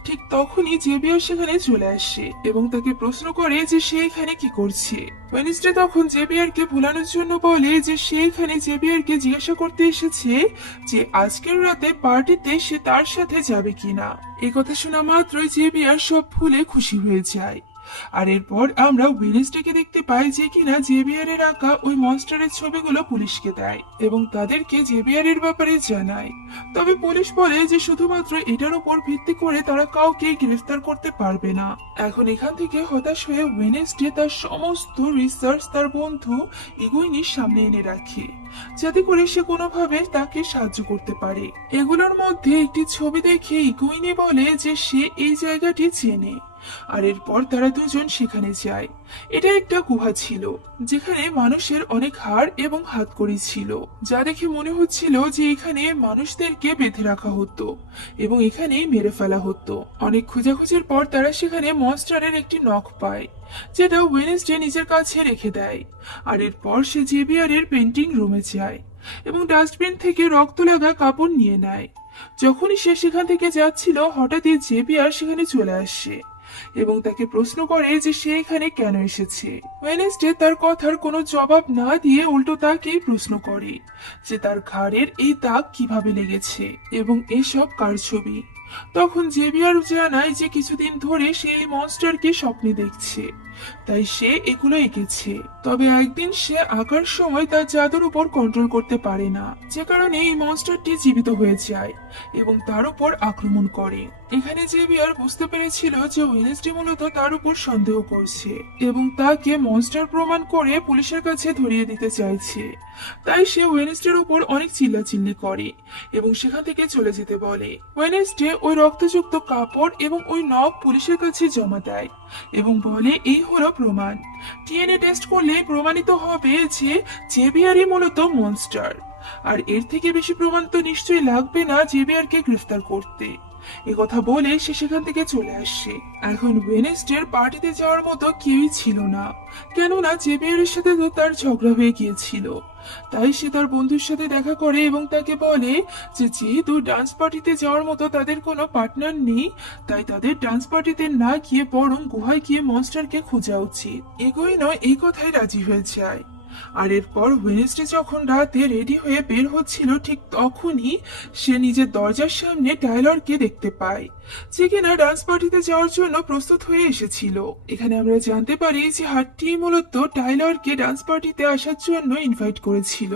ঠিক তখনই জেভিয়ার সেখানে চলে আসে এবং তাকে প্রশ্ন করে যে সে এখানে কি করছে। ওয়েনেসডে তখন জেভিয়ারকে ভোলানোর জন্য বলে যে সে এখানে জেভিয়ারকে জিজ্ঞাসা করতে এসেছে যে আজকের রাতে পার্টিতে সে তার সাথে যাবে কিনা। এই কথা শোনা মাত্রই জেভিয়ার সব ভুলে খুশি হয়ে যায়। আর এরপর আমরা ওয়েনেসডেকে দেখতে পাই যে কিনা জেভিয়ারের আঁকা ওই মনস্টারের ছবিগুলো পুলিশকে দেয় এবং তাদেরকে জেভিয়ারের ব্যাপারে জানায়। তবে পুলিশ বলে যে শুধুমাত্র এটার উপর ভিত্তি করে তারা কাউকে গ্রেফতার করতে পারবে না। এখন এখান থেকে হতাশ হয়ে ওয়েনেসডে তার সমস্ত রিসার্চ তার বন্ধু ইগোইনির সামনে এনে রাখে, যাতে করে সে কোনোভাবে তাকে সাহায্য করতে পারে। এগুলোর মধ্যে একটি ছবি দেখে ইগোইনি বলে যে সে এই জায়গাটি চেনে। আর এরপর তারা দুজন সেখানে যায়। এটা একটা গুহা ছিল, যেখানে মানুষের অনেক হাড় এবং হাতকড়ি ছিল, যা দেখে মনে হচ্ছিল যে এখানে মানুষদেরকে বেঁধে রাখা হতো এবং এখানে মেরে ফেলা হতো। অনেক খোঁজাখুঁজির পর তারা সেখানে মনস্টারের একটি নখ পায়, যেটা ওয়েনেসডে নিজের কাছে রেখে দেয়। আর এরপর সে জেভিয়ারের পেন্টিং রুমে যায় এবং ডাস্টবিন থেকে রক্ত লাগা কাপড় নিয়ে নেয়। যখনই সে সেখান থেকে যাচ্ছিল, হঠাৎই জেভিয়ার সেখানে চলে আসে এবং তাকে প্রশ্ন করে যে সে এখানে কেন এসেছে। ওয়েনেসডে তার কথার কোনো জবাব না দিয়ে উল্টো তাকেই প্রশ্ন করে যে তার ঘাড়ের এই দাগ কিভাবে লেগেছে এবং এসব কার ছবি। তখন জেভিয়ার জানায় যে কিছুদিন ধরে সে এই মনস্টারকে স্বপ্নে দেখছে, তাই সে এগুলো এঁকেছে। তবে একদিন সে আঁকার সময় তার জাদুর উপর কন্ট্রোল করতে পারে না, যে কারণে এই মনস্টারটি জীবিত হয়ে যায় এবং তার উপর আক্রমণ করে। এখানে জেভিয়ার বুঝতে পেরেছিল যে ওয়েনেসডে মূলত তার উপর সন্দেহ করছে এবং তাকে মনস্টার প্রমাণ করে পুলিশের কাছে ধরিয়ে দিতে চাইছে। তাই সে ওয়েনেসডের উপর অনেক চিল্লাচিল্লি করে এবং সেখান থেকে চলে যেতে বলে। ওয়েনেসডে ওই রক্তযুক্ত কাপড় এবং ওই নখ পুলিশের কাছে জমা দেয় এবং বলে এই হলো প্রমাণ। ডিএনএ টেস্ট করলে প্রমাণিত হবে যে জেভিয়ারই মূলত মনস্টার, আর এর থেকে বেশি প্রমাণ তো নিশ্চয়ই লাগবে না জেভিয়ারকে গ্রেফতার করতে। কথা বলে সে সেখান থেকে চলে আসে। এখন ওয়েনেসডের পার্টিতে যাওয়ার মতো কেউই ছিল না, কেননা জেভিয়ারের সাথে তো তার ঝগড়া হয়ে গিয়েছিল। তাই সে তার বন্ধুর সাথে দেখা করে এবং তাকে বলে যে যেহেতু ডান্স পার্টিতে যাওয়ার মতো তাদের কোনো পার্টনার নেই, তাই তাদের ডান্স পার্টিতে না গিয়ে বরং গুহায় গিয়ে মনস্টারকে খোঁজা উচিত। ইগোইনো এই কথায় রাজি হয়ে যায়। আর এরপর ওয়েনেসডে যখন রাতে রেডি হয়ে বের হচ্ছিল, ঠিক তখনই সে নিজের দরজার সামনে টাইলরকে দেখতে পায়, যে কিনা ডান্স পার্টিতে যাওয়ার জন্য প্রস্তুত হয়ে এসেছিল। এখানে আমরা জানতে পারি যে হাটটি মূলত টাইলরকে ডান্স পার্টিতে আসার জন্য ইনভাইট করেছিল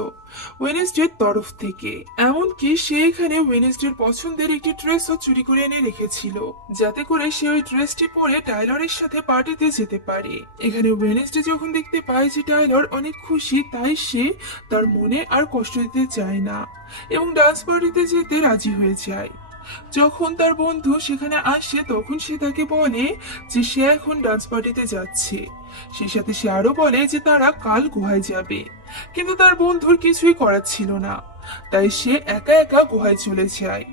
ওয়েনেসডের তরফ থেকে। এমনকি সে এখানে ওয়েনেসডের পছন্দের একটি ড্রেসও চুরি করে এনে রেখেছিল, যাতে করে সে ওই ড্রেসটি পরে টাইলরের সাথে পার্টিতে যেতে পারে। এখানে ওয়েনেসডে যখন দেখতে পায় যে টাইলর অনেক খুশি, তাই সে তার মনে আর কষ্ট দিতে চায় না এবং ডান্স পার্টিতে যেতে রাজি হয়ে যায়। যখন তার বন্ধু সেখানে আসে, তখন সে তাকে বলে যে সে এখন ডান্স পার্টিতে যাচ্ছে। সেই সাথে সে আরো বলে যে তারা কাল গুহায় যাবে, কিন্তু তার বন্ধুর কিছুই করার ছিল না, তাই সে একা একা গুহায় চলে যায়।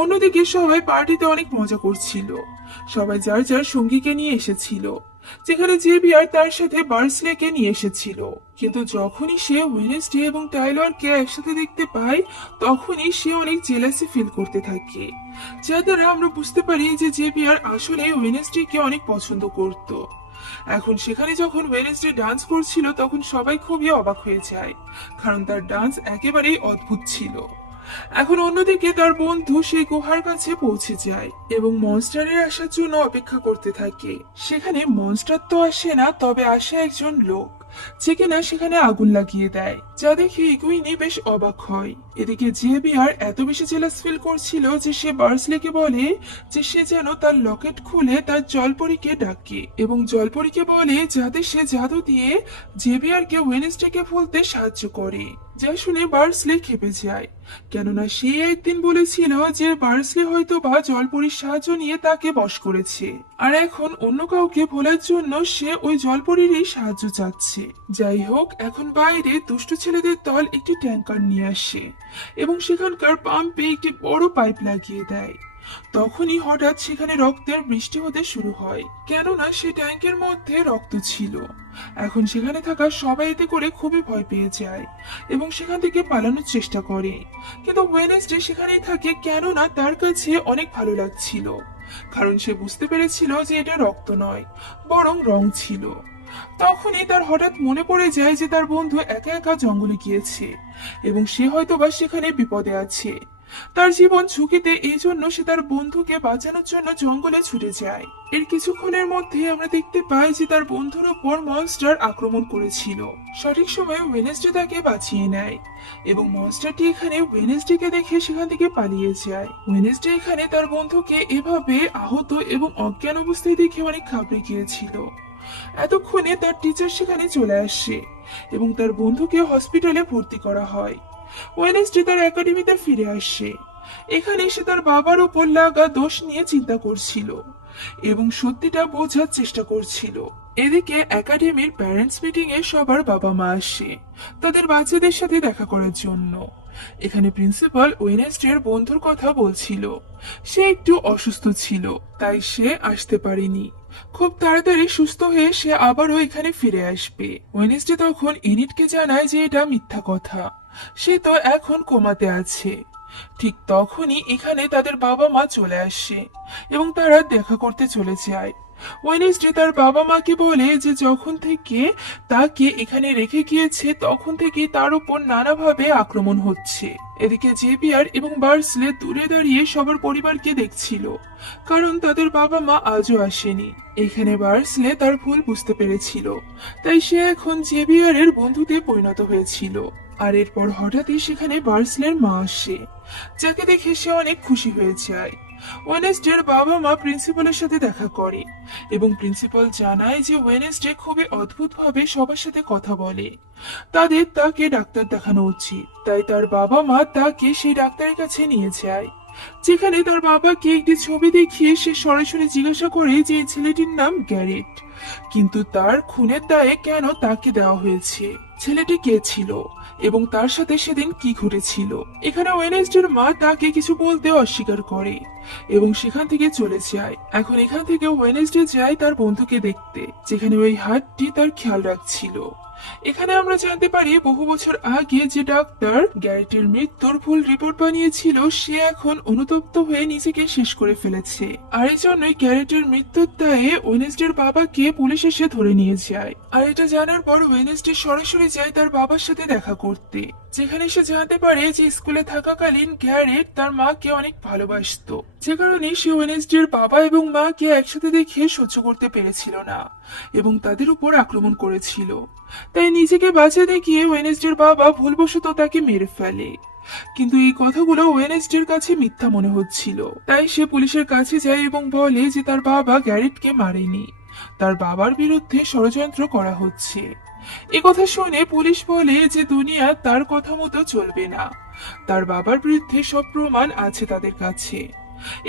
অন্যদিকে সবাই পার্টিতে অনেক মজা করছিল, সবাই যার যার সঙ্গীকে নিয়ে এসেছিল, যেখানে জেভিয়ার তার সাথে বার্সলেকে নিয়ে এসেছিল। কিন্তু যখনই সে ওয়েনেসডে এবং টাইলরকে একসাথে দেখতে পায়, তখনই সে অনেক জেলাসি ফিল করতে থাকে, যা দ্বারা আমরা বুঝতে পারি যে জেভিয়ার আসলে ওয়েনেসডেকে অনেক পছন্দ করত। এখন সেখানে যখন ওয়েনেসডে ডান্স করছিল, তখন সবাই খুবই অবাক হয়ে যায়, কারণ তার ডান্স একেবারেই অদ্ভুত ছিল। এখন অন্যদিকে তার বন্ধু সেই গুহার কাছে পৌঁছে যায় এবং মনস্টারের আসার জন্য অপেক্ষা করতে থাকে। সেখানে মনস্টার তো আসে না, তবে আসে একজন লোক, যে কিনা সেখানে আগুন লাগিয়ে দেয়, যা দেখে ইগুইনি বেশ অবাক হয়। এদিকে জেভিয়ার এত বেশি জেলাস ফিল করছিল যে সে বার্সলিকে বলে যে সে যেন তার লকেট খুলে তার জলপরীকে ডাকে এবং জলপরীকে বলে যাতে সে জাদু দিয়ে জেভিয়ারকে ওয়েনেসডেকে ভুলতে সাহায্য করে। যা শুনে বার্সলি খেপে যায়, কেননা সে একদিন বলেছিল যে বার্সলি হয়তো বা জলপরীর সাহায্য নিয়ে তাকে বশ করেছে, আর এখন অন্য কাউকে ভোলার জন্য সে ওই জলপরীরই সাহায্য চাচ্ছে। যাই হোক, এখন বাইরে দুষ্ট ছেলেদের দল একটি ট্যাঙ্কার নিয়ে আসে এবং সেখানকার পাম্পে একটি বড় পাইপ লাগিয়ে দেয়। তখনই হঠাৎ সেখানে রক্তের বৃষ্টি হতে শুরু হয়, কেননা সে ট্যাঙ্কের মধ্যে রক্ত ছিল। এখন সেখানে থাকা সবাই এতে করে খুবই ভয় পেয়ে যায় এবং সেখান থেকে পালানোর চেষ্টা করে, কিন্তু ওয়েনেসডে সেখানেই থাকে, কেননা তার কাছে অনেক ভালো লাগছিল, কারণ সে বুঝতে পেরেছিল যে এটা রক্ত নয়, বরং রং ছিল। তখনই তার হঠাৎ মনে পড়ে যায় যে তার বন্ধু একা একা জঙ্গলে গিয়েছে এবং সে হয়তোবা সেখানে বিপদে আছে। তার জীবন ঝুঁকিতে, এই জন্য সে তার বন্ধুকে বাঁচানোর জন্য জঙ্গলে ছুটে যায়। এর কিছুক্ষণের মধ্যে আমরা দেখতে পাই যে তার বন্ধুর উপর মনস্টার আক্রমণ করেছিল। সঠিক সময়ে ওয়েনেসডে তাকে বাঁচিয়ে নেয় এবং মনস্টারটি এখানে ওয়েনেসডেকে দেখে সেখান থেকে পালিয়ে যায়। ওয়েনেসডে এখানে তার বন্ধুকে এভাবে আহত এবং অজ্ঞান অবস্থায় দেখে অনেক ঘাবড়ে গিয়েছিল। এতক্ষণে তার টিচার সেখানে চলে আসে এবং তার বন্ধুকে হসপিটালে ভর্তি করা হয়। ওয়েনেসডে তার একাডেমিতে ফিরে আসে। এখানে সে তার বাবার উপর লাগা দোষ নিয়ে চিন্তা করছিল এবং সত্যিটা বোঝার চেষ্টা করছিল। এদিকে একাডেমির প্যারেন্টস মিটিং এ সবার বাবা মা আসে তাদের বাচ্চাদের সাথে দেখা করার জন্য। এখানে প্রিন্সিপাল ওয়েনেসডের বন্ধুর কথা বলছিল। সে একটু অসুস্থ ছিল, তাই সে আসতে পারেনি। খুব তাড়াতাড়ি সুস্থ হয়ে সে আবারও এখানে ফিরে আসবে। ওয়েনেসডে তখন এনিটকে জানায় যে এটা মিথ্যা কথা, সে তো এখন কোমাতে আছে। ঠিক তখনই এখানে তাদের বাবা মা চলে আসে এবং তারা দেখা করতে চলে যায়। ওয়েনেসডে তার বাবা মাকে বলে যে যখন থেকে তাকে এখানে রেখে গিয়েছে তখন থেকে তার উপর নানাভাবে আক্রমণ হচ্ছে। এদিকে জেভিয়ার এবং বার্সলে দূরে দাঁড়িয়ে সবার পরিবারকে দেখছিল, কারণ তাদের বাবা মা আজও আসেনি। এখানে বার্সলে তার ভুল বুঝতে পেরেছিল, তাই সে এখন জেভিয়ারের বন্ধুতে পরিণত হয়েছিল। আর এরপর হঠাৎই সেখানে বার্সলের মা আসে, যাকে দেখে সে অনেক খুশি হয়ে যায়। ওয়েনেসডের বাবা মা প্রিন্সিপালের সাথে দেখা করে এবং প্রিন্সিপাল জানায় যে ওয়েনেসডে খুবই অদ্ভুতভাবে সবার সাথে কথা বলে, তাদের তাকে ডাক্তার দেখানো উচিত। তাই তার বাবা মা তাকে সেই ডাক্তারের কাছে নিয়ে যায়, যেখানে তার বাবাকে একটি ছবি দেখিয়ে সে সরাসরি জিজ্ঞাসা করে যে এই ছেলেটির নাম গ্যারেট, কিন্তু তার খুনের দায়ে কেন তাকে দেওয়া হয়েছে, ছেলেটি কে ছিল এবং তার সাথে সেদিন কি ঘটেছিল। এখানে ওয়েনেসডের মা তাকে কিছু বলতে অস্বীকার করে এবং সেখান থেকে চলে যায়। এখন এখান থেকে ওয়েনেসডে যায় তার বন্ধুকে দেখতে, যেখানে ওই হাতটি তার খেয়াল রাখছিল। এখানে আমরা জানতে পারি বহু বছর আগে যে ডাক্তার গ্যারেটের মৃত্যুর ভুল রিপোর্ট বানিয়েছিল সে এখন অনুতপ্ত হয়ে নিজেকে শেষ করে ফেলেছে, আর এই জন্যই গ্যারেটের মৃত্যুর দায়ে ওয়েনেসডের বাবাকে পুলিশ এসে ধরে নিয়ে যায়। আর এটা জানার পর ওয়েনেসডে সরাসরি যায় তার বাবার সাথে দেখা করতে, যেখানে সে জানতে পারে যে স্কুলে থাকাকালীন গ্যারেট তার মাকে অনেক ভালোবাসতো, যে কারণে সে ওয়েনেসডের বাবা এবং মাকে একসাথে দেখে সহ্য করতে পেরেছিল না এবং তাদের উপর আক্রমণ করেছিল। তাই নিজেকে বাঁচাতে গিয়ে ওয়েনেসডের বাবা ভুলবশত তাকে মেরে ফেলে, কিন্তু এই কথাগুলো ওয়েনেসডের কাছে মিথ্যা মনে হচ্ছিল। তাই সে পুলিশের কাছে যায় এবং বলে যে তার বাবা গ্যারেটকে মারেনি, তার বাবার বিরুদ্ধে ষড়যন্ত্র করা হচ্ছে। একথা শুনে পুলিশ বলে যে দুনিয়া তার কথা মতো চলবে না, তার বাবার বিরুদ্ধে সব প্রমাণ আছে তাদের কাছে।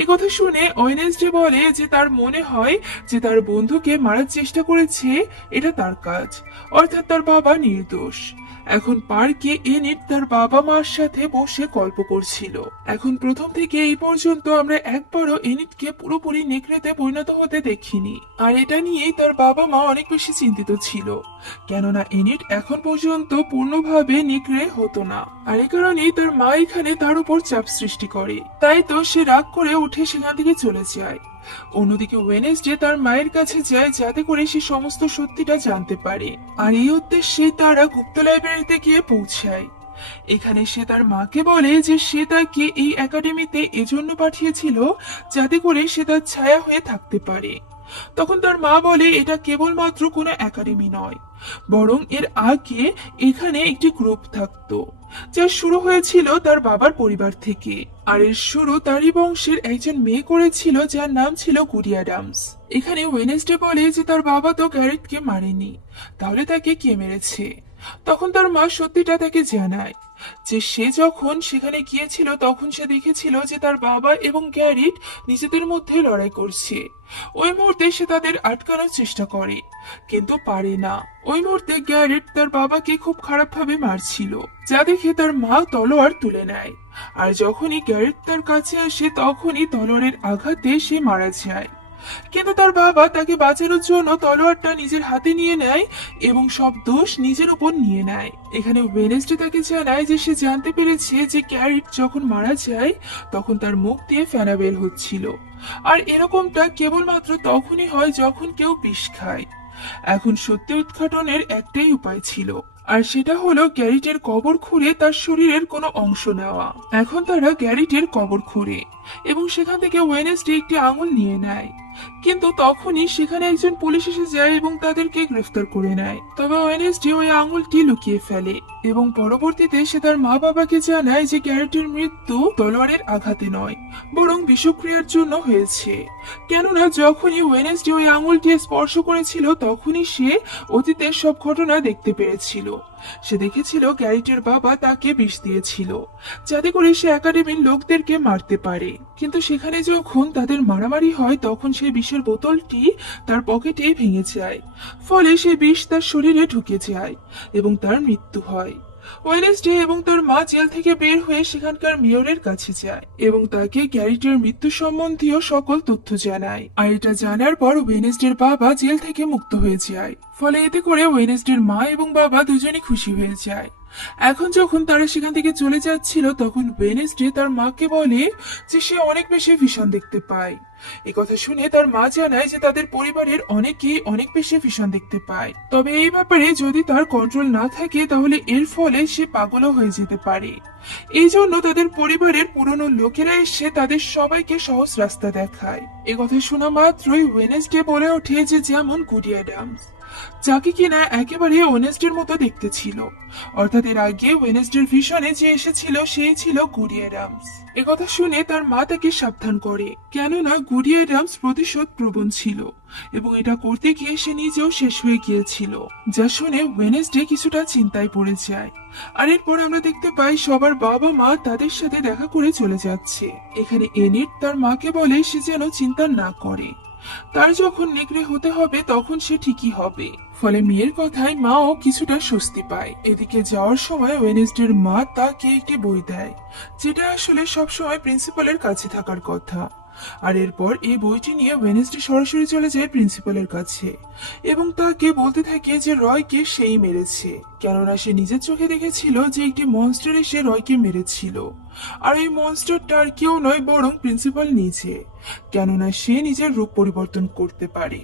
একথা শুনে ওয়েনেসডে বলে যে তার মনে হয় যে তার বন্ধুকে মারার চেষ্টা করেছে এটা তার কাজ, অর্থাৎ তার বাবা নির্দোষ। এখন পার্কে এনিট তার বাবা মার সাথে বসে গল্প করছিল। এখন প্রথম থেকে এই পর্যন্ত আমরা একবারও এনিটকে পুরোপুরি নেকড়েতে পরিণত হতে দেখিনি, আর এটা নিয়েই তার বাবা মা অনেক বেশি চিন্তিত ছিল, কেননা এনিট এখন পর্যন্ত পূর্ণভাবে নেকড়ে হতো না। আর এই কারণেই তার মা এখানে তার উপর চাপ সৃষ্টি করে, তাই তো সে রাগ করে উঠে সেখান থেকে চলে যায়। অন্যদিকে ওয়েনেসডে তার মায়ের কাছে যায় যাতে করে সে সমস্ত সত্যিটা জানতে পারে, আর এই উদ্দেশ্যে তারা গুপ্ত লাইব্রেরিতে গিয়ে পৌঁছায়। এখানে সে তার মাকে বলে যে সে তাকে এই একাডেমিতে এজন্য পাঠিয়েছিল যাতে করে সে তার ছায়া হয়ে থাকতে পারে, তখন তার মা বলে এটা কেবলমাত্র কোনো একাডেমি নয়, বরং এর আগে এখানে একটি গ্রুপ থাকতো, যা শুরু হয়েছিল তার বাবার পরিবার থেকে। আর এর শুরু তারই বংশের একজন মেয়ে করেছিল, যার নাম ছিল গুডি অ্যাডামস। এখানে ওয়েনেসডে বলে যে তার বাবা তো গ্যারেটকে মারেনি, তাহলে তাকে কে মেরেছে? তখন তার মা সত্যিটা তাকে জানায় যে সে যখন সেখানে গিয়েছিল তখন সে দেখেছিল যে তার বাবা এবং গ্যারিট নিজেদের মধ্যে লড়াই করছে। ওই মুহূর্তে সে তাদের আটকানোর চেষ্টা করে, কিন্তু পারে না। ওই মুহূর্তে গ্যারিট তার বাবাকে খুব খারাপভাবে মারছিল, যা দেখে তার মা তলোয়ার তুলে নেয়। আর যখনই গ্যারিট তার কাছে আসে তখনই তলোয়ারের আঘাতে সে মারা যায়। কিন্তু তার বাবা তাকে বাঁচানোর জন্য তলোয়ারটা নিজের হাতে নিয়ে নেয় এবং সব দোষ নিজের উপর নিয়ে নেয়। এখানে ওয়েনেসডে তাকে জানায় যে সে জানতে পেরেছে যে গ্যারিট যখন মারা যায় তখন তার মুখ দিয়ে ফেনা বের হচ্ছিল, আর এরকমটা কেবলমাত্র তখনই হয় যখন কেউ বিষ খায়। এখন সত্য উদ্ঘাটনের একটাই উপায় ছিল, আর সেটা হলো গ্যারিটের কবর খুঁড়ে তার শরীরের কোনো অংশ নেওয়া। এখন তারা গ্যারিটের কবর খুঁড়ে এবং সেখান থেকে ওয়েনেসডে একটি আঙুল নিয়ে নেয়, কিন্তু তখনই সেখানে একজন পুলিশ এসে যায় এবং তাদেরকে গ্রেফতার করে নেয়। তবে ওয়েনেসডে ওই আঙুলটি লুকিয়ে ফেলে এবং পরবর্তীতে সে তার মা বাবাকে জানায় যে গ্যারেটের মৃত্যু তলোয়ারের আঘাতে নয়, বরং বিষক্রিয়ার জন্য হয়েছে। কেননা যখনই ওয়েনেসডে ওই আঙুলটি স্পর্শ করেছিল তখনই সে অতীতের সব ঘটনা দেখতে পেরেছিল। সে দেখেছিল গ্যারিটের বাবা তাকে বিষ দিয়েছিল যাতে করে সে একাডেমির লোকদেরকে মারতে পারে, কিন্তু সেখানে যখন তাদের মারামারি হয় তখন সেই বিষের বোতলটি তার পকেটে ভেঙে যায়, ফলে সে বিষ তার শরীরে ঢুকে যায় এবং তার মৃত্যু হয়। ওয়েনেসডে এবং তার মা জেল থেকে বের হয়ে সেখানকার মেয়রের কাছে যায় এবং তাকে গ্যারিটের মৃত্যু সম্বন্ধীয় সকল তথ্য জানায়। আর এটা জানার পর ওয়েনেসডের বাবা জেল থেকে মুক্ত হয়ে যায়, ফলে এতে করে ওয়েনেসডের মা এবং বাবা দুজনেই খুশি হয়ে যায়। এখন যখন তারা সেখান থেকে চলে যাচ্ছিল তখন ওয়েনেসডে তার মাকে বলে যে সে অনেক বেশি ভিশন দেখতে পায়। এই কথা শুনে তার মা জানায় যে তাদের পরিবারের অনেকেই অনেক বেশি ভিশন দেখতে পায়, তবে এই ব্যাপারে যদি তার কন্ট্রোল না থাকে তাহলে এর ফলে সে পাগলও হয়ে যেতে পারে। এই জন্য তাদের পরিবারের পুরনো লোকেরা এসে তাদের সবাইকে সহজ রাস্তা দেখায়। এ কথা শোনা মাত্রই ওয়েনেসডে বলে ওঠে যে যেমন গুডি অ্যাডামস, যাকে কিনা একেবারে ওয়েনেসডের মতো দেখতে ছিল, অর্থাৎ এর আগে ওয়েনেসডের ভিশনে যে এসেছিল সেই ছিল গুডি অ্যাডামস। একথা শুনে তার মা তাকে সাবধান করে, কেননা গুডি অ্যাডামস প্রতিশোধ প্রবণ ছিল এবং এটা করতে গিয়ে সে নিজেও শেষ হয়ে গিয়েছিল, যা শুনে ওয়েনেসডে কিছুটা চিন্তায় পড়ে যায়। আর এরপর আমরা দেখতে পাই সবার বাবা মা তাদের সাথে দেখা করে চলে যাচ্ছে। এখানে এনিট তার মাকে বলে সে যেন চিন্তা না করে, তার যখন নেকড়ে হতে হবে তখন সে ঠিকই হবে। ফলে মেয়ের কথায় মাও কিছুটা স্বস্তি পায়। এদিকে যাওয়ার সময় ওয়েনেসডের মা তাকে একটি বই দেয়, যেটা আসলে সবসময় প্রিন্সিপালের কাছে থাকার কথা। আর এরপর এই বইটি নিয়ে ওয়েনেসডে সরাসরি চলে যায় প্রিন্সিপালের কাছে এবং তাকে বলতে থাকে যে রয়কে সেই মেরেছে, কেননা সে নিজের চোখে দেখেছিল যে একটি মনস্টার এসে রয়কে মেরেছিল। আর এই মনস্টারটা আর কেউ নয় বরং প্রিন্সিপাল নিজে, কেননা সে নিজের রূপ পরিবর্তন করতে পারে।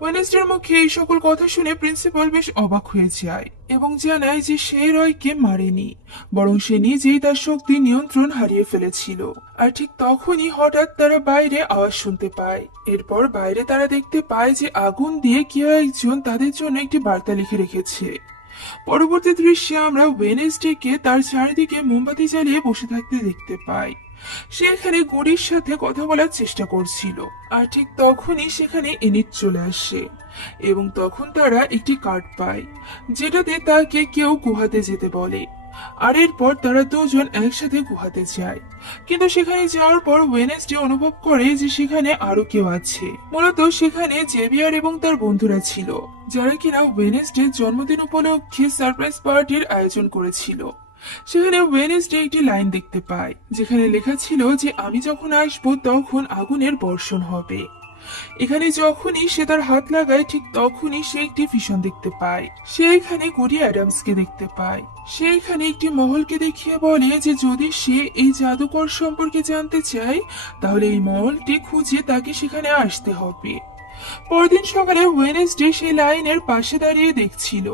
ওয়েনেসডের মুখে এই সকল কথা শুনে প্রিন্সিপাল বেশ অবাক হয়ে যায় এবং জানায় যে সে রয়কে মারেনি, বরং সে নিজেই তার শক্তি নিয়ন্ত্রণ হারিয়ে ফেলেছিল। আর ঠিক তখনই হঠাৎ তারা বাইরে আওয়াজ শুনতে পায়। এরপর বাইরে তারা দেখতে পায় যে আগুন দিয়ে কেউ একজন তাদের জন্য একটি বার্তা লিখে রেখেছে। পরবর্তী দৃশ্যে আমরা ওয়েনেসডেকে তার চারিদিকে মোমবাতি জ্বালিয়ে বসে থাকতে দেখতে পাই। সে এখানে গুডির সাথে কথা বলার চেষ্টা করছিল, আর ঠিক তখনই সেখানে এনিট চলে আসে এবং তখন তারা একটি কার্ড পায় যেটাতে তাকে কেউ গুহাতে যেতে বলে। আর এরপর তারা দুজন একসাথে গুহাতে যায়, কিন্তু সেখানে যাওয়ার পর ওয়েনেসডে অনুভব করে যে সেখানে আরো কেউ আছে। মূলত সেখানে জেভিয়ার এবং তার বন্ধুরা ছিল, যারা কিনা ওয়েনেসডে জন্মদিন উপলক্ষে সারপ্রাইজ পার্টির আয়োজন করেছিল। সেখানে ওয়েনেসডে একটি লাইন দেখতে পায় যেখানে লেখা ছিল যে আমি যখন আসবো তখন আগুনের বর্ষণ হবে। এখানে যখনই সে তার হাত লাগায় ঠিক তখনই সে একটি ভিশন দেখতে পায়। সে এখানে গুডি অ্যাডামসকে দেখতে পায়। সে এখানে একটি মহলকে দেখিয়ে বলে যে যদি সে এই জাদুকর সম্পর্কে জানতে চায় তাহলে এই মহলটি খুঁজে তাকে সেখানে আসতে হবে। পরদিন সকালে ওয়েনেসডে সেই লাইনের পাশে দাঁড়িয়ে দেখছিল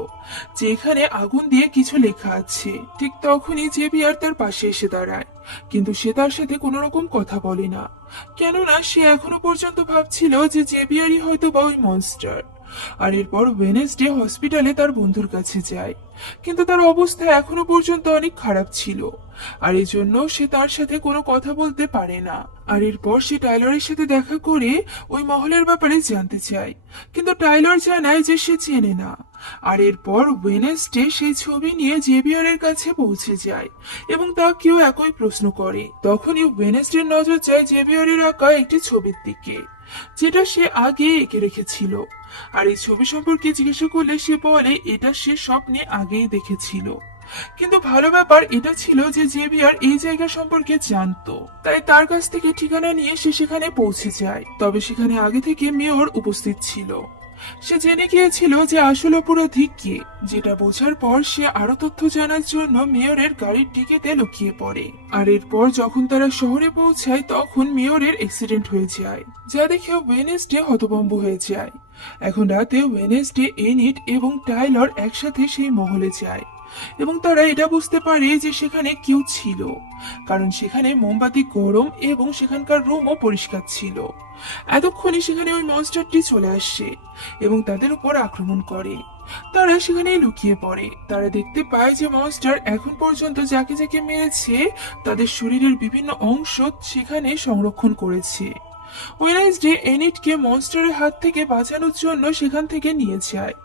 যে এখানে আগুন দিয়ে কিছু লেখা আছে। ঠিক তখনই জেভিয়ার তার পাশে এসে দাঁড়ায় কিন্তু সে তার সাথে কোনো রকম কথা বলে না, কেননা সে এখনো পর্যন্ত ভাবছিল যে জেভিয়ারই হয়তো বা ওই মনস্টার। আর এরপর ওয়েনেসডে হসপিটালে তার বন্ধুর কাছে যায়, কিন্তু তার অবস্থা এখনো পর্যন্ত অনেক খারাপ ছিল, আর এই জন্য সে তার সাথে কোনো কথা বলতে পারে না। আর এরপর সে টাইলরের সাথে দেখা করে ওই মহলের ব্যাপারে জানতে চায়, কিন্তু টাইলর জানায় যে সে চেনে না। আর এরপর ওয়েনেসডে সেই ছবি নিয়ে জেভিয়ারের কাছে পৌঁছে যায় এবং তাকেও একই প্রশ্ন করে। তখনই ওয়েনেসডের নজর যায় জেভিয়ারের আঁকা একটি ছবির দিকে, যেটা সে আগে এঁকে রেখেছিল। আর এই ছবি সম্পর্কে জিজ্ঞাসা করলে সে বলে এটা সে স্বপ্নে আগেই দেখেছিল। কিন্তু ভালো ব্যাপার এটা ছিল যে জেভিয়ার এই জায়গা সম্পর্কে জানতো, তাই তার কাছ থেকে ঠিকানা নিয়ে সে সেখানে পৌঁছে যায়। তবে সেখানে আগে থেকে মেয়র উপস্থিত ছিল। সে জেনে গিয়েছিল যে আসল অপরাধী কে, যেটা বোঝার পর সে আরো তথ্য জানার জন্য মেয়রের গাড়ির টিকিটে লুকিয়ে পড়ে। আর এরপর যখন তারা শহরে পৌঁছায় তখন মেয়রের অ্যাক্সিডেন্ট হয়ে যায়, যা দেখে ওয়েনেসডে হতভম্ব হয়ে যায়। এখন রাতে ওয়েনেসডে, এনিট এবং টাইলর একসাথে সেই মহলে যায় এবং তারা এটা বুঝতে পারে যে সেখানে কেউ ছিল, কারণ সেখানে মোমবাতি গরম এবং সেখানকার রুমও পরিষ্কার ছিল। এতক্ষণে সেখানে ওই মনস্টারটি চলে আসে এবং তাদের উপর আক্রমণ করে। তারা সেখানেই লুকিয়ে পড়ে। তারা দেখতে পায় যে মনস্টার এখন পর্যন্ত যাকে যাকে মেরেছে তাদের শরীরের বিভিন্ন অংশ সেখানে সংরক্ষণ করেছে। ওয়েনেসডে এনিটকে মনস্টারের হাত থেকে বাঁচানোর জন্য সেখান থেকে নিয়ে যায়।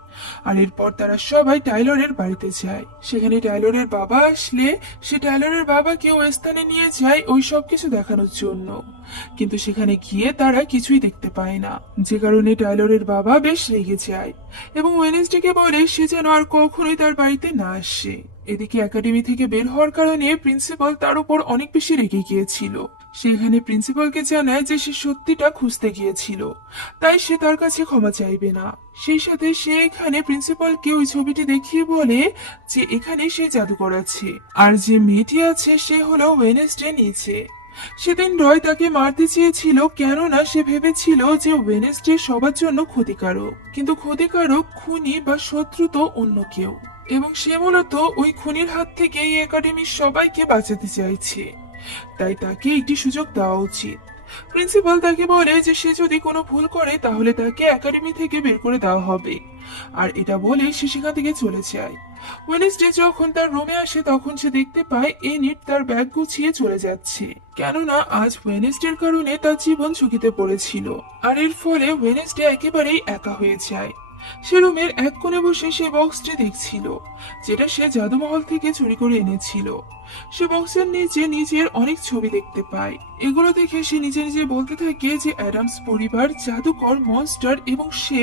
আর এরপর তারা সবাই টাইলরের বাড়িতে যায়। সেখানে টাইলরের বাবা আসলে সে টাইলরের বাবাকে ওই স্থানে নিয়ে যায় ওই সব কিছু দেখানোর জন্য, কিন্তু সেখানে গিয়ে তারা কিছুই দেখতে পায় না, যে কারণে টাইলরের বাবা বেশ রেগে যায় এবং ওয়েনেসডেকে বলে সে যেন আর কখনোই তার বাড়িতে না আসে। এদিকে একাডেমি থেকে বের হওয়ার কারণে প্রিন্সিপাল তার উপর অনেক বেশি রেগে গিয়েছিল। সেখানে প্রিন্সিপালকে জানায় যে সে সত্যিটা খুঁজতে গিয়েছিল, তাই সে তার কাছে ক্ষমা চাইবে না। সেই সাথে সে এখানে প্রিন্সিপালকে ওই ছবিটি দেখিয়ে বলে যে এখানে সে জাদুকর আছে, আর যে মেয়েটি আছে সে হলো ওয়েনেসডে নিচে। সেদিন রয় তাকে মারতে চেয়েছিল, কেননা সে ভেবেছিল যে ওয়েনেসডে সবার জন্য ক্ষতিকারক, কিন্তু ক্ষতিকারক খুনি বা শত্রু তো অন্য কেউ, এবং সে মূলত ওই খুনির হাত থেকে এই একাডেমির সবাইকে বাঁচাতে চাইছে, তাই তাকে একটি সুযোগ দেওয়া উচিত। প্রিন্সিপাল তাকে বলে যে সে যদি কোনো ভুল করে তাহলে তাকে একাডেমি থেকে বের করে দেওয়া হবে, আর এটা বলে সে সেখান থেকে চলে যায়। ওয়েনেসডে যখন তার রুমে আসে তখন সে দেখতে পায় এনিট তার ব্যাগ গুছিয়ে চলে যাচ্ছে, কেননা আজ ওয়েনেসডের কারণে তার জীবন ঝুঁকিতে পড়েছিল। আর এর ফলে ওয়েনেসডে একেবারেই একা হয়ে যায়। সে রুমের এক কোণে বসে সে বক্সটি দেখছিল, যেটা সে জাদুমহল থেকে চুরি করে এনেছিল। সে বক্সের নিচে নিজের অনেক ছবি দেখতে পায়। এগুলো দেখে সে নিজে নিজে বলতে থাকে যে অ্যাডামস পরিবার জাদুকর, মনস্টার এবং সে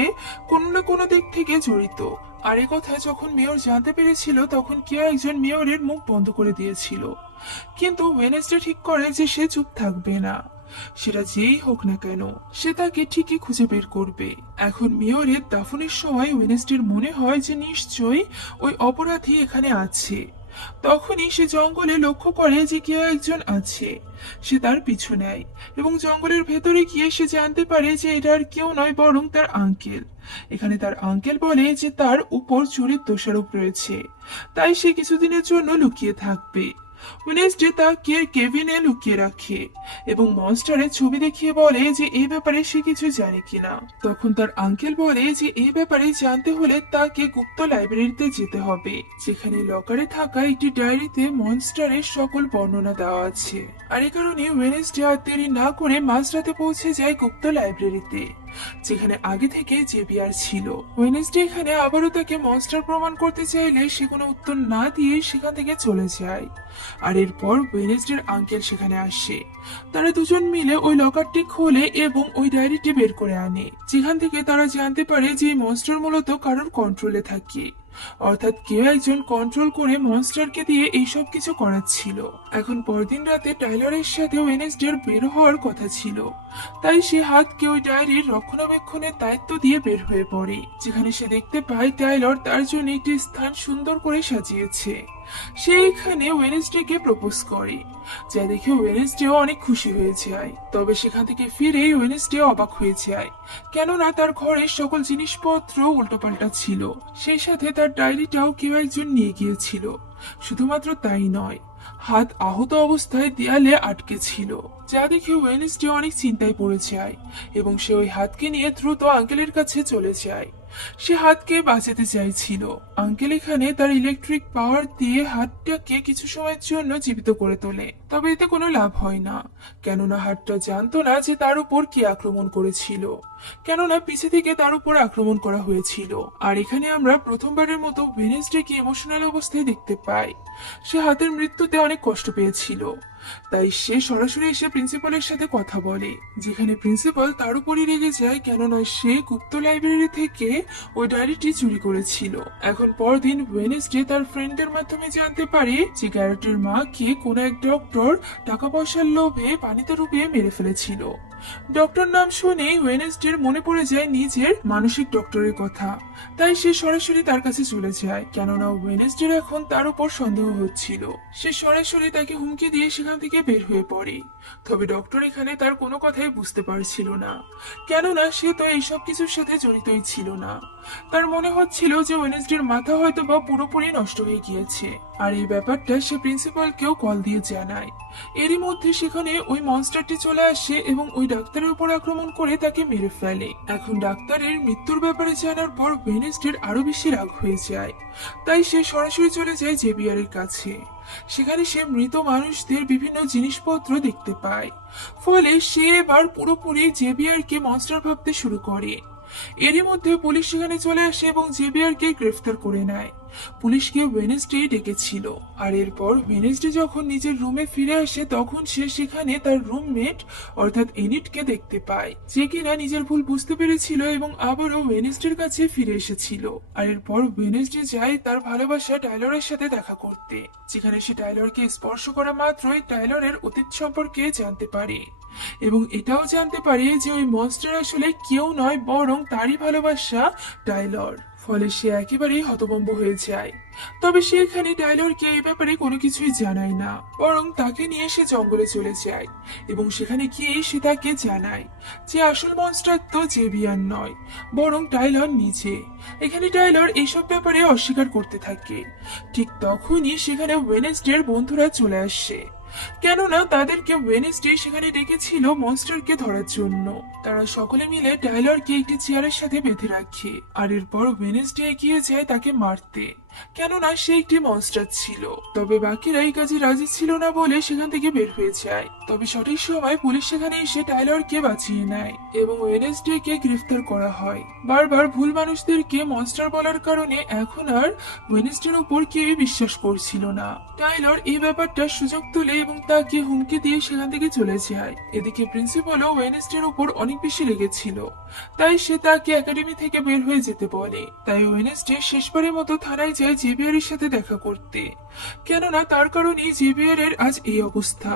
কোনো না কোনো দিক থেকে জড়িত। আর এ কথা যখন মেয়র জানতে পেরেছিল তখন কেউ একজন মেয়রের মুখ বন্ধ করে দিয়েছিল, কিন্তু ওয়েনেসডে ঠিক করে যে সে চুপ থাকবে না, সেটা যেই হোক না কেন সে তাকে ঠিকই খুঁজে বের করবে। এখন মেয়রের দাফনের সময় ওয়েনেসডের মনে হয় যে নিশ্চয়ই ওই অপরাধী এখানে আছে। তখনই সে জঙ্গলে লক্ষ্য করে যে কেউ একজন আছে। সে তার পিছু নেয় এবং জঙ্গলের ভেতরে গিয়ে সে জানতে পারে যে এটা আর কেউ নয় বরং তার আঙ্কেল। এখানে তার আঙ্কেল বলে যে তার উপর চুরির দোষারোপ রয়েছে, তাই সে কিছুদিনের জন্য লুকিয়ে থাকবে। ওয়েনেসডে তাকে কেবিনে লুকিয়ে রাখে এবং মনস্টারের ছবি দেখিয়ে বলে যে এই ব্যাপারে সে কিছু জানে কিনা। তখন তার আঙ্কেল বলে যে এই ব্যাপারে জানতে হলে তাকে গুপ্ত লাইব্রেরিতে যেতে হবে, যেখানে লকারে থাকা একটি ডায়েরিতে মনস্টারের সকল বর্ণনা দেওয়া আছে। আর এই কারণে ওয়েনেসডে আর দেরি না করে মাঝরাতে পৌঁছে যায় গুপ্ত লাইব্রেরিতে, যেখানে আগে থেকে জেভিয়ার ছিল। ওয়েনেসডে এখানে আবারও তাকে মনস্টার প্রমাণ করতে চাইলে সে কোনো উত্তর না দিয়ে সেখান থেকে চলে যায়। আর এরপর ওয়েনেসডের আঙ্কেল সেখানে আসে। তারা দুজন মিলে ওই লকারটি খোলে এবং ওই ডায়েরিটি বের করে আনে, যেখান থেকে তারা জানতে পারে যে এই মনস্টার মূলত কারোর কন্ট্রোলে থাকে, অর্থাৎ কেউ একজন কন্ট্রোল করে মনস্টারকে দিয়ে এইসব কিছু করাচ্ছিল। এখন পরদিন রাতে টাইলরের সাথে ওয়েনেসডের বের হওয়ার কথা ছিল, তাই সে হাতকে ওই ডায়েরির রক্ষণাবেক্ষণের দায়িত্ব দিয়ে বের হয়ে পড়ে, যেখানে সে দেখতে পায় টাইলর তার জন্য একটি স্থান সুন্দর করে সাজিয়েছে। সে এখানে ওয়েনেসডেকে প্রপোজ করে, যা দেখে ওয়েনেসডেও অনেক খুশি হয়ে যায়। তবে সেখান থেকে ফিরে ওয়েনেসডে অবাক হয়ে যায়, কেননা তার ঘরের সকল জিনিসপত্র উল্টোপাল্টা ছিল। সেই সাথে তার ডায়েরিটাও কেউ একজন নিয়ে গিয়েছিল। শুধুমাত্র তাই নয়, হাত আহত অবস্থায় দেয়ালে আটকে ছিল, যা দেখে ওয়েনেসডে অনেক চিন্তায় পড়ে যায় এবং সে ওই হাতকে নিয়ে দ্রুত আঙ্কেলের কাছে চলে যায়। সে হাতকে বাঁচাতে চাইছিল। আঙ্কেল এখানে তার ইলেকট্রিক পাওয়ার দিয়ে হাতটাকে কিছু সময়ের জন্য জীবিত করে তোলে, তবে এতে কোনো লাভ হয় না, কেননা হাতটা জানতো না যে তার উপর কে আক্রমণ করেছিল, কেননা পিছে থেকে তার উপর আক্রমণ করা হয়েছিল। আর এখানে আমরা প্রথমবারের মতো ওয়েনেসডেকে ইমোশনাল অবস্থায় দেখতে পাই। সে হাতের মৃত্যুতে অনেক কষ্ট পেয়েছিল, তাই সে সরাসরি এসে প্রিন্সিপালের সাথে কথা বলে, যেখানে প্রিন্সিপাল তার উপরই রেগে যায়, কেননা সে গুপ্ত লাইব্রেরি থেকে ওই ডায়েরিটি চুরি করেছিল। এখন পরদিন ওয়েনেসডে তার ফ্রেন্ডের মাধ্যমে জানতে পারে যে গ্যারেটের মাকে কোন এক ডক্টর টাকা পয়সার লোভে পানিতে ডুবিয়ে মেরে ফেলেছিল। ডক্টর নাম শুনেই ওয়েনেসডের মনে পড়ে যায় নিজের মানসিক ডক্টরের কথা, তাই সে সরাসরি তার কাছে চলে যায়, কেননা ওয়েনেসডের এখন তার উপর সন্দেহ হচ্ছিল। সে সরাসরি তাকে হুমকি দিয়ে সেখান থেকে বের হয়ে পড়ে, তবে ডক্টর এখানে তার কোনো কথাই বুঝতে পারছিল না, কেননা সে তো এইসব কিছুর সাথে জড়িতই ছিল না। তার মনে হচ্ছিল যে ওয়েনেসডের মাথা হয়তো বা পুরোপুরি নষ্ট হয়ে গিয়েছে, আর এই ব্যাপারটা সে প্রিন্সিপালকেও কল দিয়ে জানায়। এরই মধ্যে সেখানে ওই মনস্টারটি চলে আসে এবং ওই ডাক্তারের উপর আক্রমণ করে তাকে মেরে ফেলে। এখন ডাক্তারের মৃত্যুর ব্যাপারে জানার পর ওয়েনেসডের আরো বেশি রাগ হয়ে যায়, তাই সে সরাসরি চলে যায় জেভিয়ারের কাছে। সেখানে সে মৃত মানুষদের বিভিন্ন জিনিসপত্র দেখতে পায়, ফলে সে এবার পুরোপুরি জেভিয়ারকে মনস্টার ভাবতে শুরু করে। এরই মধ্যে পুলিশ সেখানে চলে আসে এবং জেভিয়ারকে গ্রেফতার করে নেয়। পুলিশকে ওয়েনেসডে ডেকেছিল, আর এরপর ওয়েনেসডে যখন নিজের রুমে ফিরে আসে তখন সে সেখানে তার রুমমেট অর্থাৎ এনিটকে দেখতে পায়, যে কিনা নিজের ভুল বুঝতে পেরেছিল এবং আবারও ওয়েনেসডের কাছে ফিরে এসেছিল। আর এরপর ওয়েনেসডে যায় তার ভালোবাসা টাইলরের সাথে দেখা করতে, যেখানে সে টাইলরকে স্পর্শ করা মাত্রই টাইলরের অতীত সম্পর্কে জানতে পারে এবং এটাও জানতে পারে যে ওই মনস্টার আসলে কেউ নয় বরং তারই ভালোবাসা টাইলর। ফলে সে একেবারেই হতভম্ব হয়ে যায়। তবে সে এখানে টাইলরকে এই ব্যাপারে কোনো কিছুই জানায় না, বরং তাকে নিয়ে সে জঙ্গলে চলে যায় এবং সেখানে গিয়ে সে তাকে জানায় যে আসল মনস্টার তো জেভিয়ার নয় বরং টাইলর নিজে। এখানে টাইলর এইসব ব্যাপারে অস্বীকার করতে থাকে। ঠিক তখনই সেখানে ওয়েনেসডের বন্ধুরা চলে আসে, কেননা তাদেরকে ওয়েনেসডে সেখানে ডেকেছিল মনস্টারকে ধরার জন্য। তারা সকলে মিলে টাইলরকে একটি চেয়ারের সাথে বেঁধে রাখে, আর এরপর ওয়েনেসডে এগিয়ে যায় তাকে মারতে, কেননা সে একটি মনস্টার ছিল। তবে বাকিরা এই কাজে রাজি ছিল না বলে সেখান থেকে বের হয়ে যায়। তবে সঠিক সময় পুলিশ সেখানে এসে টাইলরকে বাঁচিয়ে নেয় এবং ওয়েনেসডে কে গ্রেফতার করা হয়। বারবার ভুল মানুষদেরকে মনস্টার বলার কারণে এখন আর ওয়েনেসডের উপর কেউই বিশ্বাস করছিল না। টাইলর এই ব্যাপারটা সুযোগ তুলে এবং তাকে হুমকি দিয়ে সেখান থেকে চলে যায়। এদিকে প্রিন্সিপালও ওয়েনেসডের উপর অনেক বেশি লেগেছিল, তাই সে তাকে একাডেমি থেকে বের হয়ে যেতে বলে। তাই ওয়েনেসডে শেষবারের মতো থানায় যায় জেভিয়ারের সাথে দেখা করতে, কেননা তার কারণেই জেভিয়ারের আজ এই অবস্থা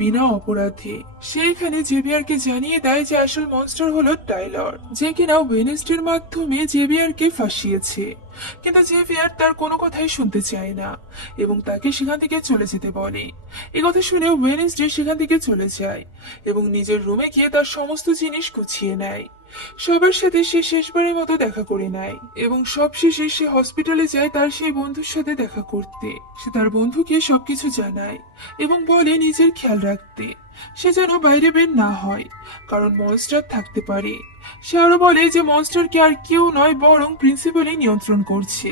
বিনা অপরাধে। সে এখানে জেভিয়ারকে জানিয়ে দেয় যে আসল মনস্টার হলো টাইলর, যে কিনা ওয়েনেসডের মাধ্যমে জেভিয়ারকে ফাঁসিয়েছে। কিন্তু জেভিয়ার তার কোনো কথাই শুনতে চায় না এবং তাকে সেখান থেকে চলে যেতে বলে। এই কথা শুনে ওয়েনেসডে সেখান থেকে চলে যায় এবং নিজের রুমে গিয়ে তার সমস্ত জিনিস গুছিয়ে নেয়। সবার সাথে সে শেষবারের মতো দেখা করে নেয় এবং সবশেষে সে হসপিটালে যায় তার সেই বন্ধুর সাথে দেখা করতে। সে তার বন্ধুকে সবকিছু জানায় এবং বলে নিজের খেয়াল রাখতে, সে যেন বাইরে বের না হয়, কারণ মনস্টার থাকতে পারে। সে আরো বলে যে মনস্টারকে আর কেউ নয় বরং প্রিন্সিপালই নিয়ন্ত্রণ করছে।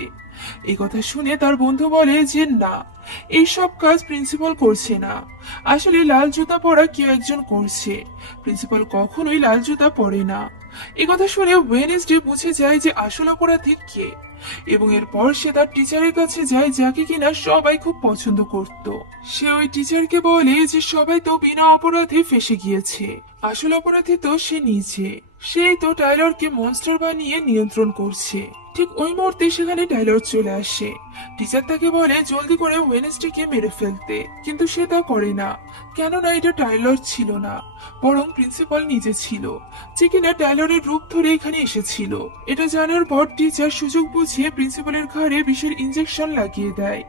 এই কথা শুনে তার বন্ধু বলে যে না, এইসব কাজ প্রিন্সিপাল করছে না, আসলে লাল জুতা পরা কেউ একজন করছে। প্রিন্সিপাল কখনোই লাল জুতা পরে না। এই কথা শুনে ওয়েনেসডে বুঝে যায় যে আসল অপরাধী কে এবং এরপর সে তার টিচারের কাছে যায়, যাকে কিনা সবাই খুব পছন্দ করত। সে ওই টিচারকে বলে যে সবাই তো বিনা অপরাধে ফেসে গিয়েছে, আসল অপরাধী তো সে নিজে, সেই তো টাইলরকে মনস্টার বানিয়ে নিয়ন্ত্রণ করছে। ঠিক ওই মুহূর্তে সেখানে টাইলর চলে আসে। টিচার তাকে বলে জলদি করে ওয়েনেসডেকে মেরে ফেলতে, কিন্তু সে তা করে না, কেননা এটা টাইলর ছিল না বরং প্রিন্সিপাল নিজে ছিল, যে কিনা টাইলরের রূপ ধরে এখানে এসেছিল। এটা জানার পর টিচার সুযোগ বুঝিয়ে প্রিন্সিপালের ঘাড়ে বিষের ইনজেকশন লাগিয়ে দেয়,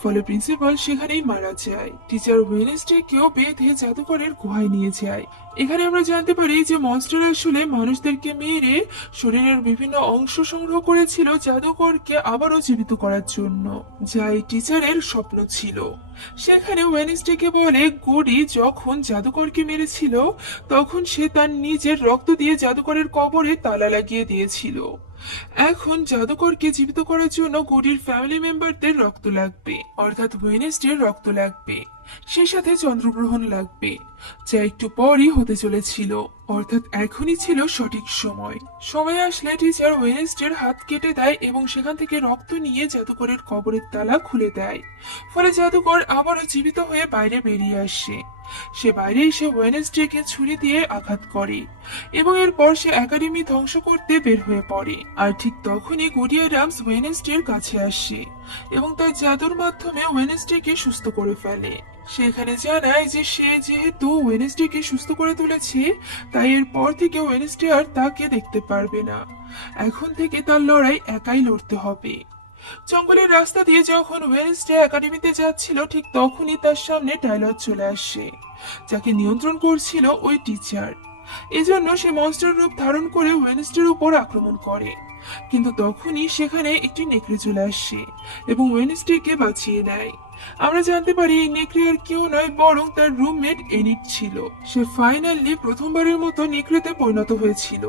ফলে প্রিন্সিপাল সেখানেই মারা যায়। টিচার ওয়েনেসডেকেও বেঁধে জাদুকরের গুহায় নিয়ে যায়। এখানে আমরা জানতে পারি যে মনস্টার আসলে মানুষদেরকে মেরে শরীরের বিভিন্ন অংশ সংগ্রহ করেছিল জাদুকরকে আবারও জীবিত করার জন্য, যা এই টিচারের স্বপ্ন ছিল। সেখানে ওয়েনেসডেকে বলে গুডি যখন জাদুকরকে মেরেছিল তখন সে তার নিজের রক্ত দিয়ে জাদুকরের কবরে তালা লাগিয়ে দিয়েছিল। এখন জাদুকরকে জীবিত করার জন্য গুডির ফ্যামিলি মেম্বারদের রক্ত লাগবে, অর্থাৎ ওয়েনেসডের রক্ত লাগবে, সে সাথে চন্দ্রগ্রহণ লাগবে, যা একটু পরই হতে চলেছিল, অর্থাৎ এখনই ছিল সঠিক সময়। সময় আসলে টিচার ওয়েনেসডের হাত কেটে দেয় এবং সেখান থেকে রক্ত নিয়ে জাদুকরের কবরের তালা খুলে দেয়। ফলে জাদুকর আবারও জীবিত হয়ে বাইরে বেরিয়ে আসে। সে বাইরে এসে ওয়েনেসডেকে ছুরি দিয়ে আঘাত করে এবং এরপর সে একাডেমি ধ্বংস করতে বের হয়ে পড়ে। আর ঠিক তখনই গুডি অ্যাডামস ওয়েনেসডের কাছে আসে এবং তার জাদুর মাধ্যমে ওয়েনেসডেকে সুস্থ করে ফেলে। সেখানে জানায় যে সে যেহেতু ওয়েনেসডেকে সুস্থ করে তুলেছে, তাই এরপর থেকে ওয়েনেসডে আর তাকে দেখতে পারবে না। এখন থেকে তার লড়াই একাই লড়তে হবে। জঙ্গলের রাস্তা দিয়ে যখন ওয়েনেসডে একাডেমিতে যাচ্ছিল, ঠিক তখনই তার সামনে টাইলার চলে আসে, যাকে নিয়ন্ত্রণ করছিল ওই টিচার। এজন্য সে মনস্টার রূপ ধারণ করে ওয়েনেসডের উপর আক্রমণ করে। কিন্তু তখনই সেখানে একটি নেকড়ে চলে আসে এবং ওয়েনেসডেকে বাঁচিয়ে নেয়। আমরা জানতে পারি এই নেকড়ে আর কেউ নয়, বরং তার রুমমেট এনিট ছিল। সে ফাইনালি প্রথমবারের মতো নেকড়েতে পরিণত হয়েছিল,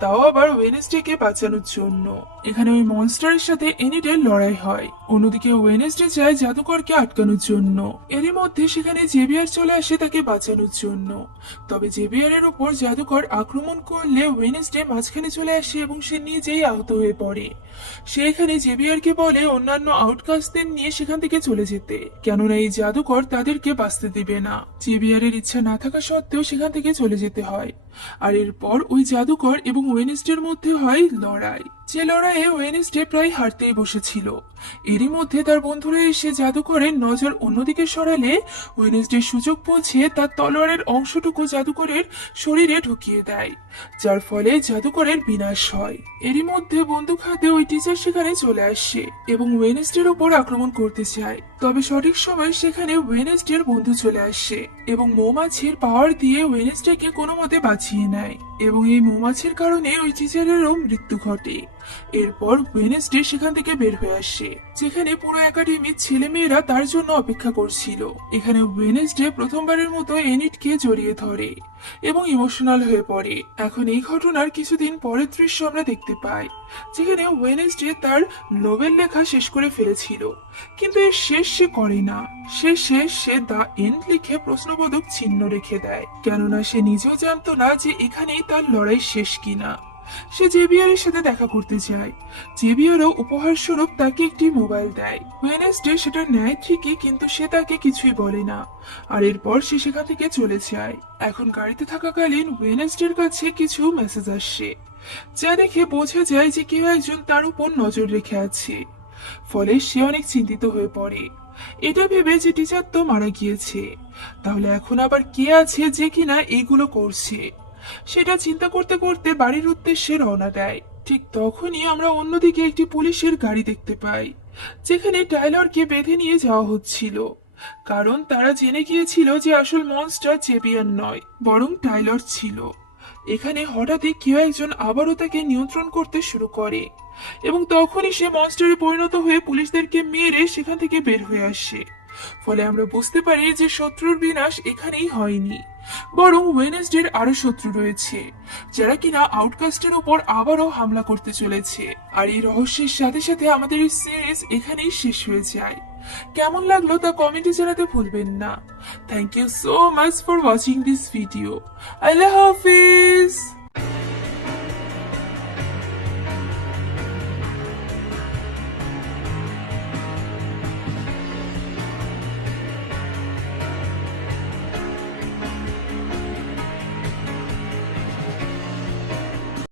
তাও আবার ওয়েনেসডেকে বাঁচানোর জন্য। এখানে ওই মনস্টারের সাথে এনিটের লড়াই হয়। অন্যদিকে ওয়েনেসডে চায় জাদুকরকে আটকানোর জন্য। এরই মধ্যে সেখানে জেভিয়ার চলে আসে তাকে বাঁচানোর জন্য। তবে জেভিয়ারের উপর জাদুকর আক্রমণ করলে ওয়েনেসডে মাঝখানে চলে আসে এবং সে নিজেই আহত হয়ে পড়ে। সে এখানে জেভিয়ারকে বলে অন্যান্য আউটকাস্টদের নিয়ে সেখান থেকে চলে যেতে, কেননা এই জাদুকর তাদেরকে বাঁচতে দিবে না। জেভিয়ারের ইচ্ছা না থাকা সত্ত্বেও সেখান থেকে চলে যেতে হয়। আর এরপর ওই জাদুকর এবং ওয়েনেসডের মধ্যে হয় লড়াই, যে লড়াইয়ে ওয়েনেসডে প্রায় হারতেই বসেছিল। এরই মধ্যে তার বন্ধুরা এসে জাদুকরের নজর অন্যদিকে সরালে ওয়েনেসডে সুযোগ পৌঁছে তার তলোয়ারের অংশটুকু জাদুকরের শরীরে ঢুকিয়ে দেয়, যার ফলে জাদুকরের বিনাশ হয়। এরই মধ্যে বন্দুক হাতে ওই টিচার সেখানে চলে আসে এবং ওয়েনেসডের উপর আক্রমণ করতে চায়। তবে সঠিক সময় সেখানে ওয়েনেসডের বন্ধু চলে আসে এবং মৌমাছির পাওয়ার দিয়ে ওয়েনেসডেকে কোনো মতে বাঁচিয়ে নেয় এবং এই মৌমাছির কারণে ওই টিচারেরও মৃত্যু ঘটে। এরপর ওয়েনেসডে সেখান থেকে বের হয়ে আসে, যেখানে পুরো একাডেমির ছেলেমেয়েরা তার জন্য অপেক্ষা করছিল। এখানে ওয়েনেসডে প্রথমবারের মতো এনিটকে জড়িয়ে ধরে এবং ইমোশনাল হয়ে পড়ে। এখন এই ঘটনার কিছুদিন পরের দৃশ্য আমরা দেখতে পাই, যেখানে ওয়েনেসডে তার নোবেল লেখা শেষ করে ফেলেছিল, কিন্তু এর শেষ সে করে না। সে দা এন্ড লিখে প্রশ্নবোধক চিহ্ন রেখে দেয়, কেননা সে নিজেও জানতো না যে এখানেই তার লড়াই শেষ কিনা। সে জেভিয়ারের সাথে দেখা করতে চায়। জেভিয়ারও উপহার স্বরূপ তাকে একটি মোবাইল দেয়। ওয়েনেসডে সেটা নেয় ঠিকই, কিন্তু সে তাকে কিছুই বলে না। আর এরপর সে সেখান থেকে চলে যায়। এখন গাড়িতে থাকাকালীন ওয়েনেসডের কাছে কিছু মেসেজ আসে, যা দেখে বোঝা যায় যে কেউ একজন তার উপর নজর রেখে আছে। ফলে সে অনেক চিন্তিত হয়ে পড়ে, এটা ভেবে যে টিচার তো মারা গিয়েছে, তাহলে এখন আবার কে আছে যে কিনা এইগুলো করছে। সেটা চিন্তা করতে করতে বাড়ির উদ্দেশ্যে রওনা দেয়। ঠিক তখনই আমরা অন্যদিকে একটি পুলিশের গাড়ি দেখতে পাই, যেখানে টাইলরকে বেঁধে নিয়ে যাওয়া হচ্ছিল, কারণ তারা জেনে গিয়েছিল যে আসল মনস্টার জেভিয়ার নয়, বরং টাইলর ছিল। এখানে হঠাৎই কেউ একজন আবারও তাকে নিয়ন্ত্রণ করতে শুরু করে এবং তখনই সে মনস্টারে পরিণত হয়ে পুলিশদেরকে মেরে সেখান থেকে বের হয়ে আসে। ফলে আমরা বুঝতে পারি যে শত্রুর বিনাশ এখানেই হয়নি, বরং ওয়েনেসডের আরো শত্রু রয়েছে, যারা কিনা আউটকাস্টের উপর আবারও হামলা করতে চলেছে। আর এই রহস্যের সাথে সাথে আমাদের এই সিরিজ এখানেই শেষ হয়ে যায়। কেমন লাগলো তা কমেন্টে জানাতে ভুলবেন না। Thank you so much for watching this video. আল্লাহ হাফিজ।